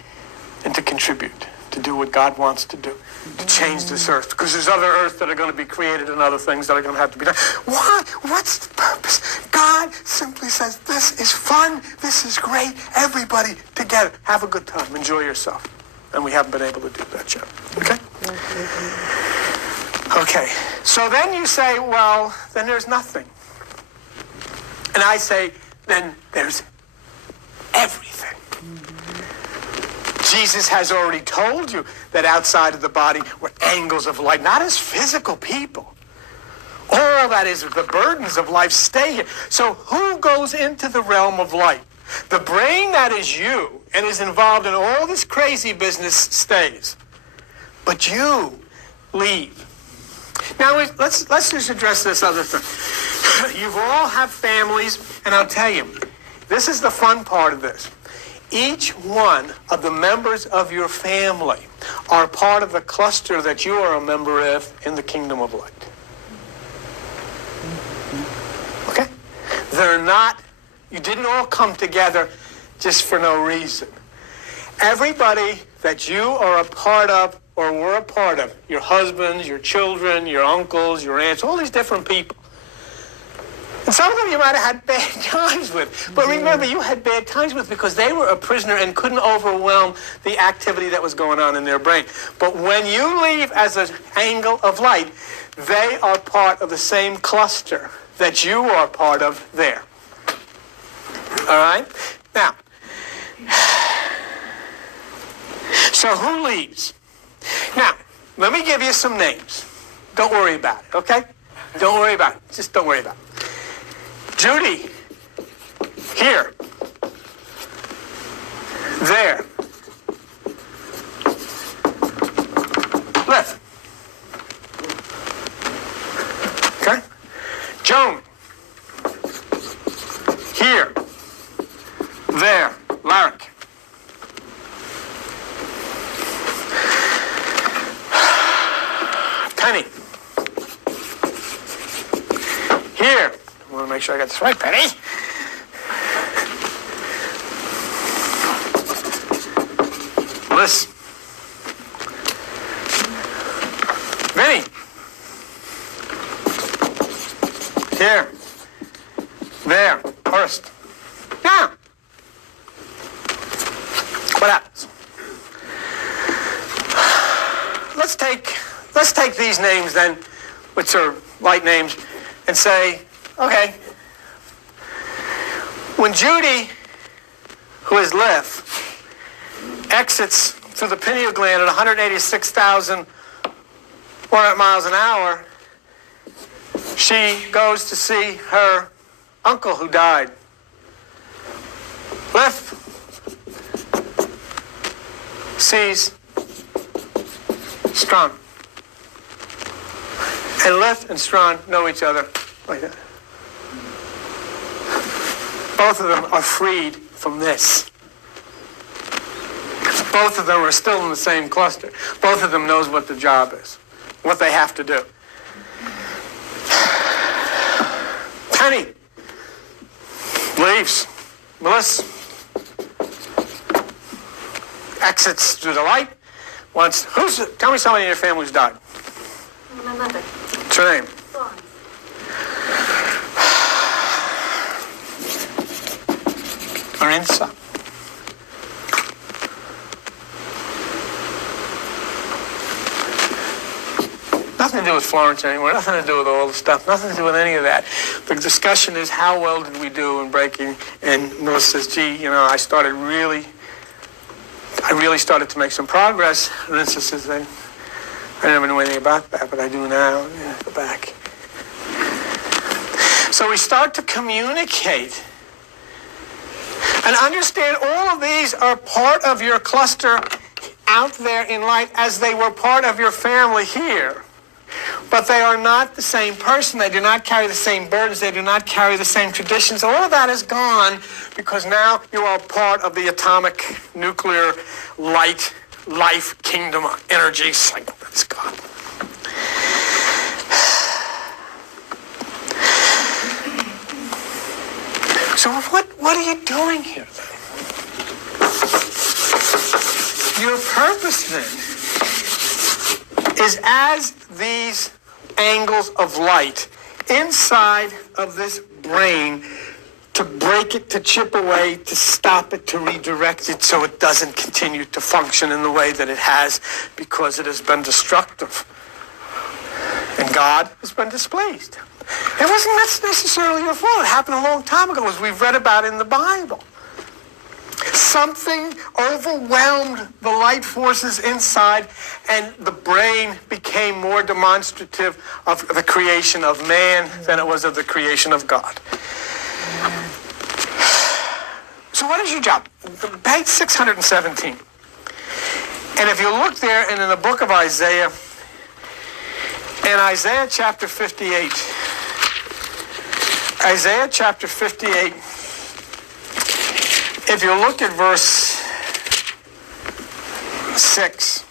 and to contribute, to do what God wants to do, to change this earth, because there's other earths that are going to be created and other things that are going to have to be done. Why? What's the purpose? God simply says, this is fun, this is great, everybody together, have a good time, enjoy yourself. And we haven't been able to do that yet. Okay? Okay, so then you say, well, then there's nothing. And I say, then there's everything. Jesus has already told you that outside of the body were angles of light, not as physical people. All that is, the burdens of life stay here. So who goes into the realm of light? The brain that is you and is involved in all this crazy business stays. But you leave. Now, let's just address this other thing. You all have families, and I'll tell you, this is the fun part of this. Each one of the members of your family are part of the cluster that you are a member of in the kingdom of light. Okay? They're not, you didn't all come together just for no reason. Everybody that you are a part of or were a part of, your husbands, your children, your uncles, your aunts, all these different people. And some of them you might have had bad times with. But remember, you had bad times with because they were a prisoner and couldn't overwhelm the activity that was going on in their brain. But when you leave as an angle of light, they are part of the same cluster that you are part of there. All right? Now, so who leaves? Now, let me give you some names. Don't worry about it, okay? Don't worry about it. Just don't worry about it. Judy, here, there, left, okay? Joan, here, there, Larrick. Penny, here. I want to make sure I got this right, Penny. Liz. Vinny. Here. There. First. Now. What happens? Let's take these names then, which are light names, and say, okay, when Judy, who is left, exits through the pineal gland at 186,100 miles an hour, she goes to see her uncle who died. Left sees Strawn. And Left and Strawn know each other like that. Both of them are freed from this. Both of them are still in the same cluster. Both of them knows what the job is, what they have to do. Penny leaves. Melissa exits through the light. Tell me somebody in your family who's died. My mother. What's her name? Lorenza. Nothing to do with Florence anymore, nothing to do with all the stuff, nothing to do with any of that. The discussion is how well did we do in breaking, and Melissa says, gee, I really started to make some progress. And Melissa says, I never knew anything about that, but I do now. Yeah, go back. So we start to communicate and understand all of these are part of your cluster out there in light as they were part of your family here. But they are not the same person. They do not carry the same burdens. They do not carry the same traditions. All of that is gone because now you are part of the atomic, nuclear, light, life, kingdom, energy cycle. That's gone. So what are you doing here then? your purpose then is as these angles of light inside of this brain to break it, to chip away, to stop it, to redirect it so it doesn't continue to function in the way that it has because it has been destructive. And God has been displeased. It wasn't necessarily your fault. It happened a long time ago, as we've read about in the Bible. Something overwhelmed the light forces inside, and the brain became more demonstrative of the creation of man than it was of the creation of God. So what is your job? Page 617. And if you look there, and in the book of Isaiah, in Isaiah chapter 58, Isaiah chapter 58, if you look at verse 6,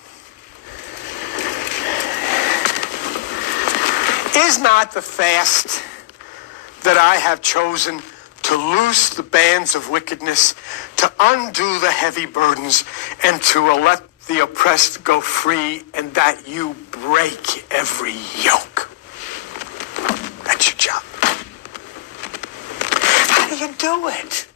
is not the fast that I have chosen to loose the bands of wickedness, to undo the heavy burdens, and to let the oppressed go free, and that you break every yoke? That's your job. How do you do it?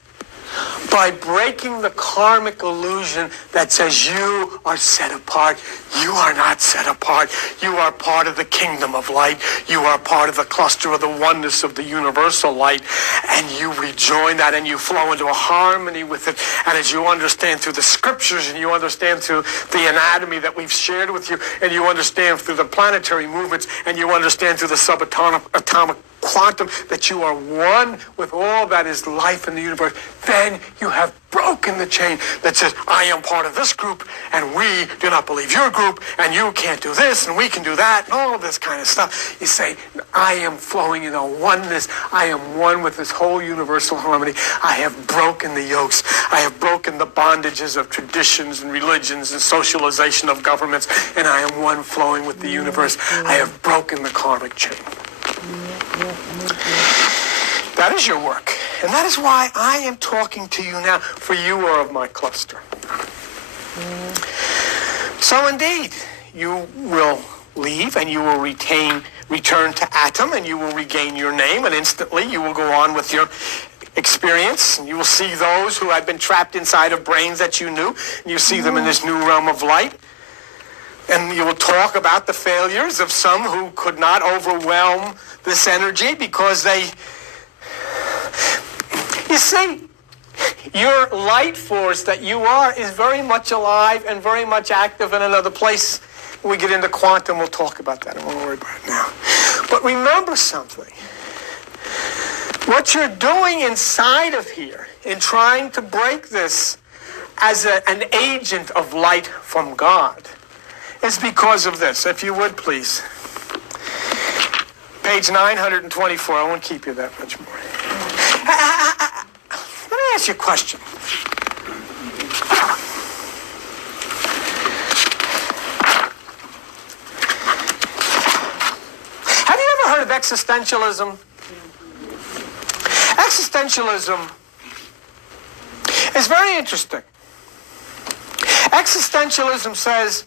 By breaking the karmic illusion that says you are set apart. You are not set apart. You are part of the kingdom of light. You are part of the cluster of the oneness of the universal light. And you rejoin that and you flow into a harmony with it. And as you understand through the scriptures and you understand through the anatomy that we've shared with you, and you understand through the planetary movements, and you understand through the subatomic quantum that you are one with all that is life in the universe, then you have broken the chain that says, I am part of this group, and we do not believe your group, and you can't do this, and we can do that, and all of this kind of stuff. You say, I am flowing in a oneness. I am one with this whole universal harmony. I have broken the yokes. I have broken the bondages of traditions and religions and socialization of governments, and I am one flowing with the universe. I have broken the karmic chain. That is your work. And that is why I am talking to you now, for you are of my cluster. So indeed, you will leave and you will return to Atom, and you will regain your name, and instantly you will go on with your experience, and you will see those who had been trapped inside of brains that you knew, and you see them in this new realm of light. And you will talk about the failures of some who could not overwhelm this energy because they... You see, your light force that you are is very much alive and very much active in another place. When we get into quantum, we'll talk about that. I won't worry about it now. But remember something. What you're doing inside of here in trying to break this as an agent of light from God is because of this. If you would, please. Page 924. I won't keep you that much more. Let me ask you a question. Have you ever heard of existentialism? Existentialism is very interesting. Existentialism says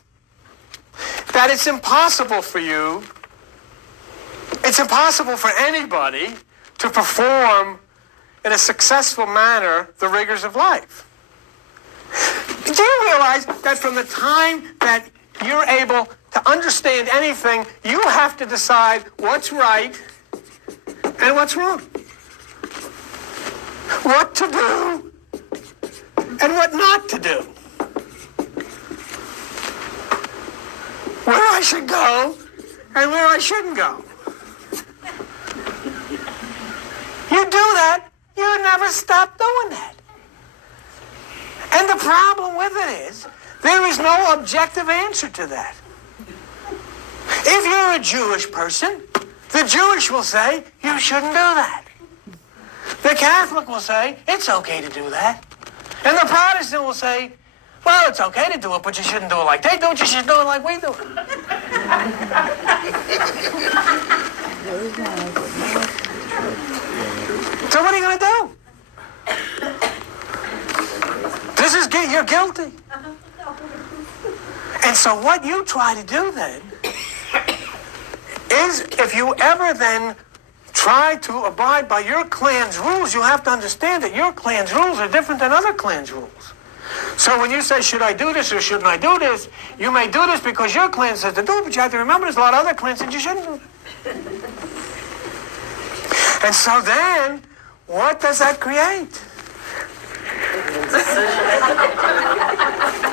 that it's impossible for you, it's impossible for anybody to perform in a successful manner the rigors of life. Do you realize that from the time that you're able to understand anything, you have to decide what's right and what's wrong? What to do and what not to do? Where I should go and where I shouldn't go. You do that, you never stop doing that. And the problem with it is, there is no objective answer to that. If you're a Jewish person, the Jewish will say, you shouldn't do that. The Catholic will say, it's okay to do that. And the Protestant will say, well, it's okay to do it, but you shouldn't do it like they do it, you should do it like we do it. So what are you going to do? You're guilty. And so what you try to do then is, if you ever then try to abide by your clan's rules, you have to understand that your clan's rules are different than other clan's rules. So when you say, should I do this or shouldn't I do this, you may do this because your clan says to do it, but you have to remember there's a lot of other clans that you shouldn't do it. And so then, what does that create?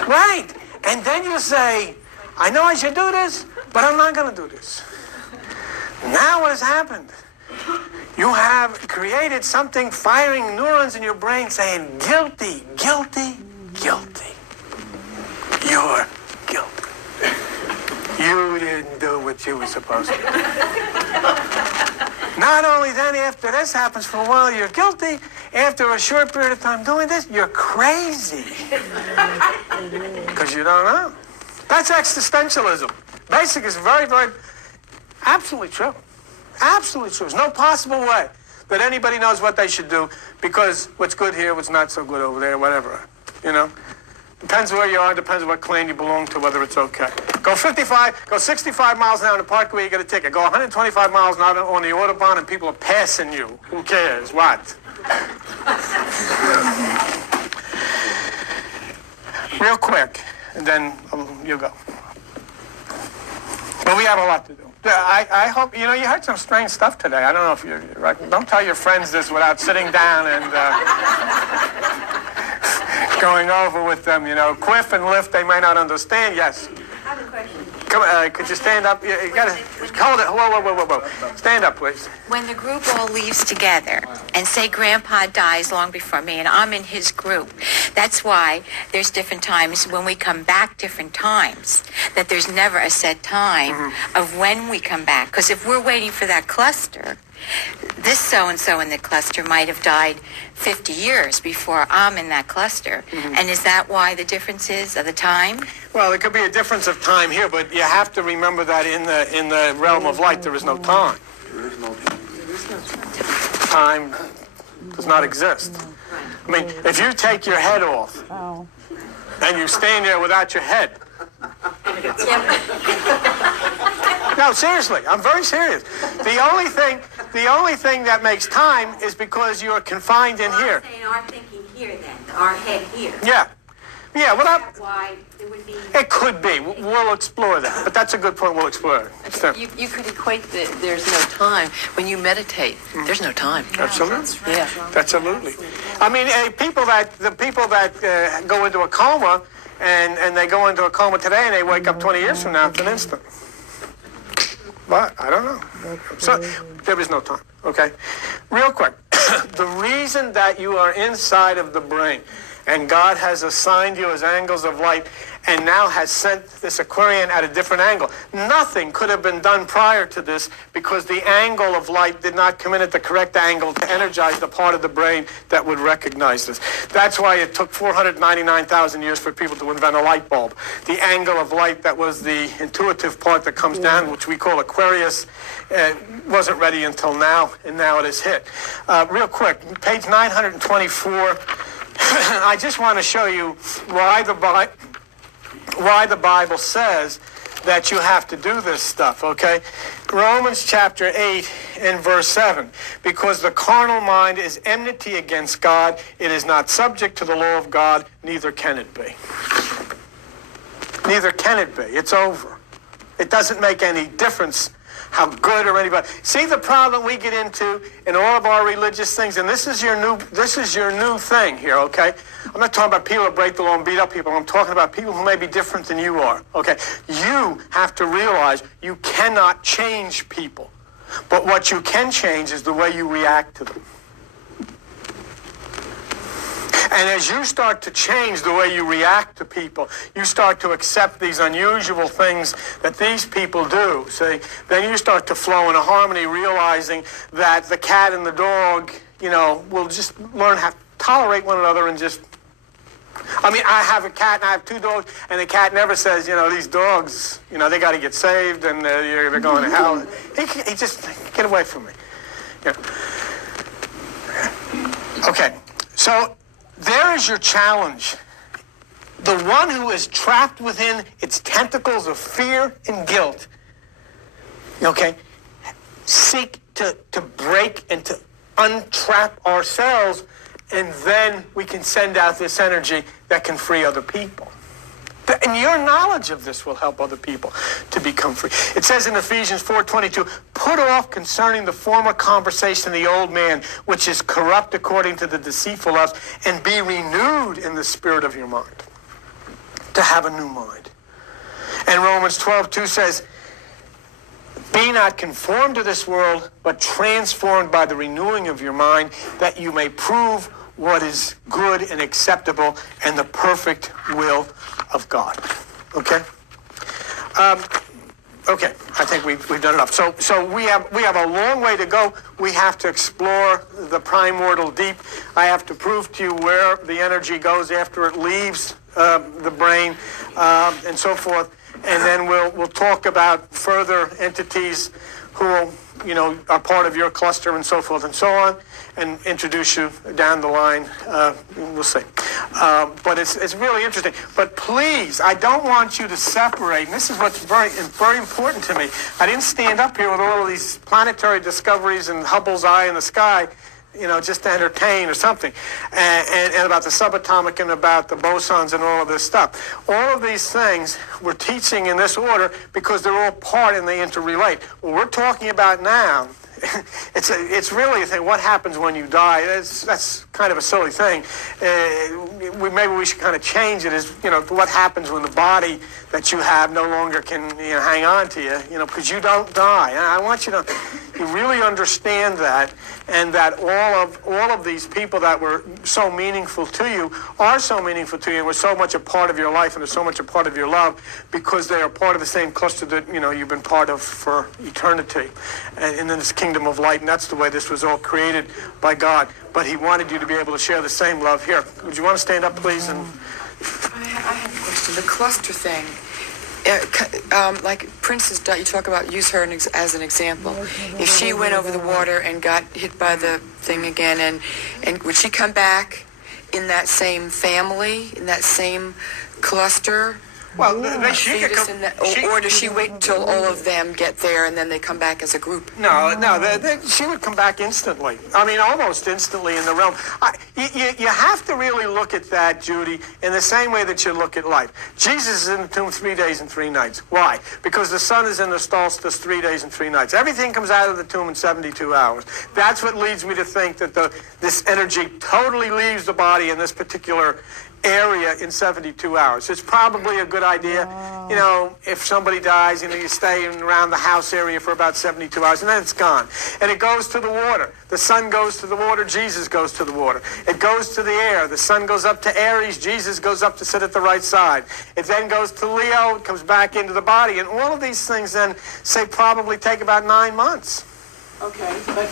Right. And then you say, I know I should do this, but I'm not going to do this. Now what has happened? You have created something firing neurons in your brain saying, guilty, guilty, guilty. You're guilty. You didn't do what you were supposed to do. Not only then, after this happens for a while, you're guilty. After a short period of time doing this, you're crazy. Because you don't know. That's existentialism. Basic is very, very, absolutely true. Absolutely true. There's no possible way that anybody knows what they should do because what's good here, what's not so good over there, whatever. You know? Depends where you are, depends what clan you belong to, whether it's okay. Go 65 miles an hour in the parkway, you get a ticket. Go 125 miles an hour on the Autobahn and people are passing you. Who cares? What? Real quick, and then you go. But we have a lot to do. I hope, you heard some strange stuff today. I don't know if you're right. Don't tell your friends this without sitting down and going over with them, Quiff and lift, they may not understand. Yes. I have a question. Come on, could you stand up? You gotta hold it. Whoa. Stand up, please. When the group all leaves together, and say Grandpa dies long before me, and I'm in his group, that's why there's different times when we come back, different times, that there's never a set time of when we come back. Because if we're waiting for that cluster, this so-and-so in the cluster might have died 50 years before I'm in that cluster. And is that why the difference is of the time? Well, it could be a difference of time here, but you have to remember that in the realm of light, there is no time. There is no Time does not exist. I mean, if you take your head off and you stand there without your head. No, seriously, I'm very serious. The only thing that makes time is because you're confined in here. I'm saying our thinking here then, our head here. Yeah. Well, That's why it would be... it could be. We'll explore that. But that's a good point. We'll explore it. So, You could equate there's no time. When you meditate, there's no time. absolutely. Yeah. Absolutely. I mean, the people that go into a coma and they go into a coma today and they wake up 20 years from now, it's an instant. But I don't know. So there is no time. Okay. Real quick. The reason that you are inside of the brain and God has assigned you as angles of light and now has sent this Aquarian at a different angle. Nothing could have been done prior to this because the angle of light did not come in at the correct angle to energize the part of the brain that would recognize this. That's why it took 499,000 years for people to invent a light bulb. The angle of light that was the intuitive part that comes down, which we call Aquarius, wasn't ready until now, and now it is hit. Real quick, page 924. I just want to show you why the Bible says that you have to do this stuff, okay? Romans chapter 8 and verse 7. Because the carnal mind is enmity against God, it is not subject to the law of God, neither can it be. Neither can it be. It's over. It doesn't make any difference how good or anybody. See the problem we get into in all of our religious things, and this is your new thing here, okay? I'm not talking about people that break the law and beat up people. I'm talking about people who may be different than you are, okay? You have to realize you cannot change people, but what you can change is the way you react to them. And as you start to change the way you react to people, you start to accept these unusual things that these people do. See, then you start to flow in a harmony, realizing that the cat and the dog, will just learn how to tolerate one another and just... I mean, I have a cat and I have two dogs, and the cat never says, these dogs, they got to get saved and they're going to hell. He just, get away from me. Okay, so... there is your challenge the one who is trapped within its tentacles of fear and guilt, okay, seek to break and to untrap ourselves, and then we can send out this energy that can free other people. And your knowledge of this will help other people to become free. It says in Ephesians 4:22, put off concerning the former conversation the old man, which is corrupt according to the deceitful lusts, and be renewed in the spirit of your mind. To have a new mind. And Romans 12:2 says, be not conformed to this world, but transformed by the renewing of your mind, that you may prove what is good and acceptable and the perfect will of God. Okay? Okay, I think we've done enough. So we have a long way to go. We have to explore the primordial deep. I have to prove to you where the energy goes after it leaves the brain, and so forth. And then we'll talk about further entities who are part of your cluster and so forth and so on, and introduce you down the line. We'll see. But it's really interesting. But please, I don't want you to separate, and this is what's very, very important to me. I didn't stand up here with all of these planetary discoveries and Hubble's eye in the sky, just to entertain or something, and about the subatomic and about the bosons and all of this stuff. All of these things we're teaching in this order because they're all part and they interrelate. What we're talking about now, it's really a thing. What happens when you die? That's kind of a silly thing. Maybe we should kind of change it as, what happens when the body that you have no longer can hang on to you, because you don't die. And I want you to really understand that, and that all of these people that were so meaningful to you are so meaningful to you and were so much a part of your life and are so much a part of your love because they are part of the same cluster that you've been part of for eternity, and in this kingdom of light. And that's the way this was all created by God. But he wanted you to be able to share the same love here. Would you want to stand up, please? And I have a question. The cluster thing. Like Princess Dot, you talk about, use her as an example. If she went over the water and got hit by the thing again, and would she come back in that same family, in that same cluster? Well, or does she wait until all of them get there and then they come back as a group? No, she would come back instantly. I mean, almost instantly in the realm. You have to really look at that, Judy, in the same way that you look at life. Jesus is in the tomb 3 days and 3 nights. Why? Because the sun is in the solstice 3 days and 3 nights. Everything comes out of the tomb in 72 hours. That's what leads me to think that this energy totally leaves the body in this particular area in 72 hours. It's probably a good idea, if somebody dies, you stay around the house area for about 72 hours, and then it's gone. And it goes to the water. The sun goes to the water, Jesus goes to the water. It goes to the air. The sun goes up to Aries, Jesus goes up to sit at the right side. It then goes to Leo, it comes back into the body. And all of these things then, probably take about 9 months. Okay, but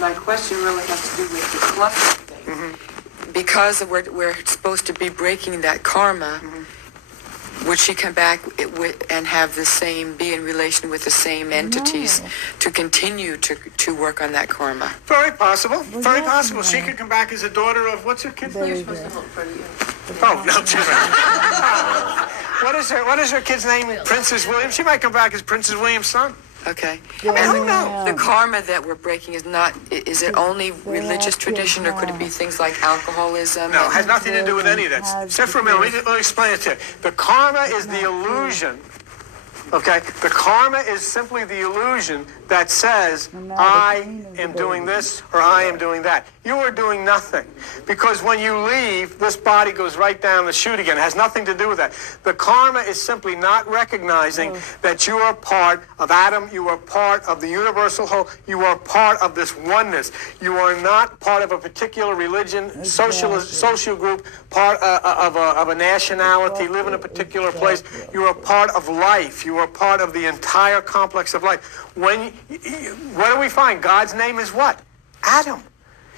my question really has to do with the cluster thing. Mm-hmm. Because we're supposed to be breaking that karma, would she come back and have the same, be in relation with the same entities to continue to work on that karma? Very possible. Very possible. She could come back as a daughter of, what's her kid's name? You're supposed to hold for you. Oh, no, what is her kid's name? Princess William? She might come back as Princess William's son. Okay. I don't know. The karma that we're breaking is it only religious tradition, or could it be things like alcoholism? No, it has nothing to do with any of that. Except for a minute, let me explain it to you. The karma is the illusion, okay? The karma is simply the illusion that says, I am doing this or I am doing that. You are doing nothing. Because when you leave, this body goes right down the chute again. It has nothing to do with that. The karma is simply not recognizing that you are part of Adam. You are part of the universal whole. You are part of this oneness. You are not part of a particular religion, social group, part of a nationality, live in a particular place. You are part of life. You are part of the entire complex of life. What do we find? God's name is what? Adam.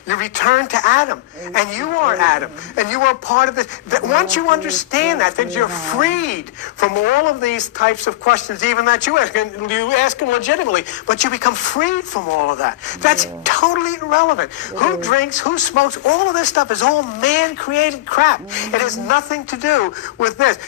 You return to Adam, and you are Adam, and you are part of this. Once you understand that, then you're freed from all of these types of questions, even that you ask, and you ask them legitimately, but you become freed from all of that. That's totally irrelevant. Who drinks, who smokes, all of this stuff is all man-created crap. It has nothing to do with this.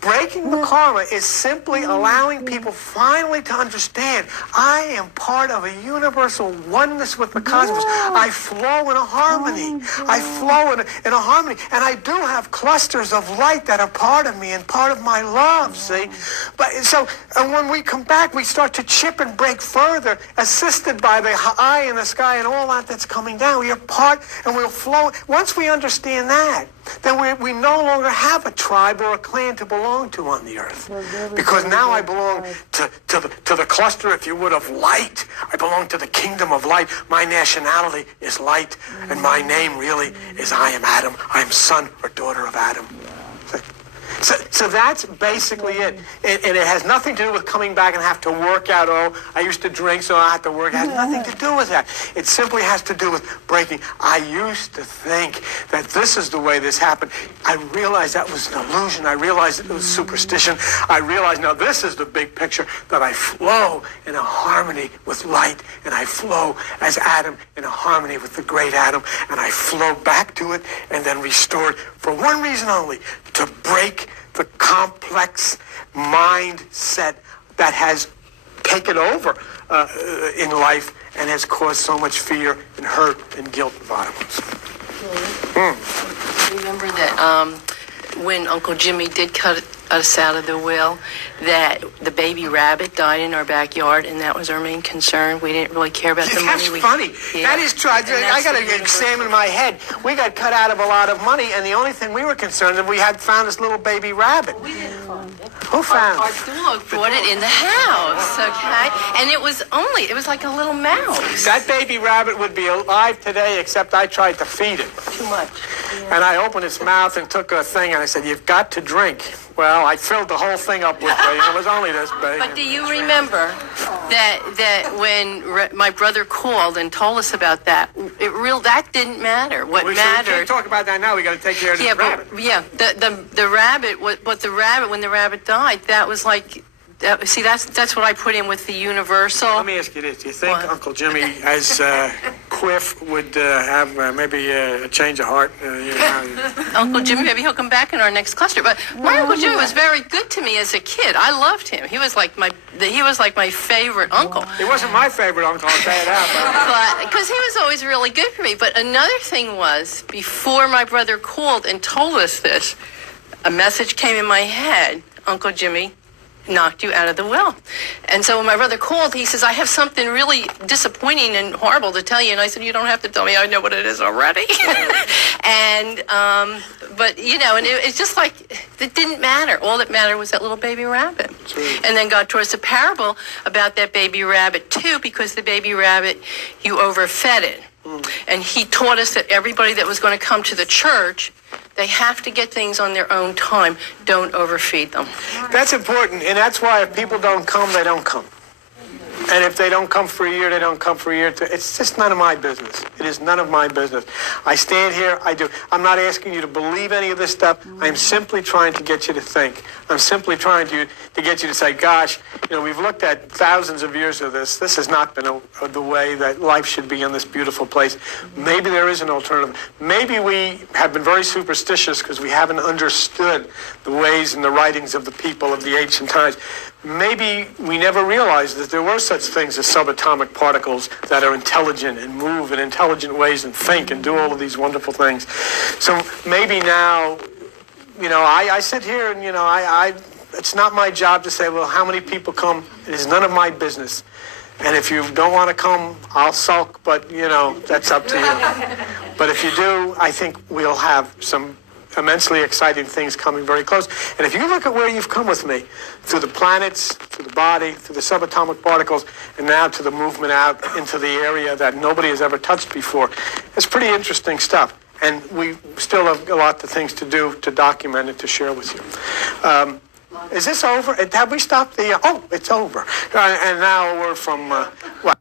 Breaking the karma is simply allowing people finally to understand I am part of a universal oneness with the cosmos. I flow in a harmony. I flow in a harmony. And I do have clusters of light that are part of me and part of my love, see? And when we come back, we start to chip and break further, assisted by the eye in the sky and all that that's coming down. We are part and we'll flow. Once we understand that, then we no longer have a tribe or a clan to belong to on the earth. Because now I belong to the cluster, if you would, of light. I belong to the kingdom of light. My nationality is light, and my name really is I am Adam. I am son or daughter of Adam. So that's basically it. And it has nothing to do with coming back and have to work out, I used to drink, so I have to work. It has nothing to do with that. It simply has to do with breaking. I used to think that this is the way this happened. I realized that was an illusion. I realized it was superstition. I realized now this is the big picture, that I flow in a harmony with light, and I flow as Adam in a harmony with the great Adam, and I flow back to it and then restored for one reason only, to break the complex mindset that has taken over in life and has caused so much fear and hurt and guilt and violence. Remember that when Uncle Jimmy did cut us out of the will, that the baby rabbit died in our backyard, and that was our main concern. We didn't really care about the money. That's funny. That is true. I got to examine my head. We got cut out of a lot of money, and the only thing we were concerned with, we had found this little baby rabbit. We didn't find it. Who found it? Our dog brought it in the house, okay? And it was like a little mouse. That baby rabbit would be alive today, except I tried to feed it. Too much. Yeah. And I opened its mouth and took a thing, and I said, "You've got to drink." Well, I filled the whole thing up with it was only this big. But do you remember that when my brother called and told us about that, that didn't matter. What mattered? We can't talk about that now. We got to take care of this rabbit. The rabbit. When the rabbit died, that was like. See, that's what I put in with the universal. Let me ask you this: do you think Uncle Jimmy, as Quiff, would have maybe a change of heart? Uncle Jimmy, maybe he'll come back in our next cluster. But my Uncle Jimmy was very good to me as a kid. I loved him. He was like my favorite uncle. He wasn't my favorite uncle, I'll say it out. But because he was always really good for me. But another thing was, before my brother called and told us this, a message came in my head. Uncle Jimmy knocked you out of the will. And so when my brother called, he says, I have something really disappointing and horrible to tell you. And I said, you don't have to tell me. I know what it is already. But, and it's just like, it didn't matter. All that mattered was that little baby rabbit. And then God taught us a parable about that baby rabbit, too, because the baby rabbit, you overfed it. And he taught us that everybody that was going to come to the church, they have to get things on their own time. Don't overfeed them. That's important, and that's why if people don't come, they don't come. And if they don't come for a year, they don't come for a year. It's just none of my business. It is none of my business. I stand here, I'm not asking you to believe any of this stuff. I'm simply trying to get you to think. I'm simply trying to get you to say, gosh, we've looked at thousands of years of this. This has not been the way that life should be in this beautiful place. Maybe there is an alternative. Maybe we have been very superstitious because we haven't understood the ways and the writings of the people of the ancient times. Maybe we never realized that there were such things as subatomic particles that are intelligent and move in intelligent ways and think and do all of these wonderful things. So maybe now, I sit here and, it's not my job to say, well, how many people come? It is none of my business. And if you don't want to come, I'll sulk, but, that's up to you. But if you do, I think we'll have some immensely exciting things coming very close. And if you look at where you've come with me, through the planets, through the body, through the subatomic particles, and now to the movement out into the area that nobody has ever touched before, it's pretty interesting stuff. And we still have a lot of things to do to document it, to share with you. Is this over? Have we stopped the... it's over. And now we're from... what?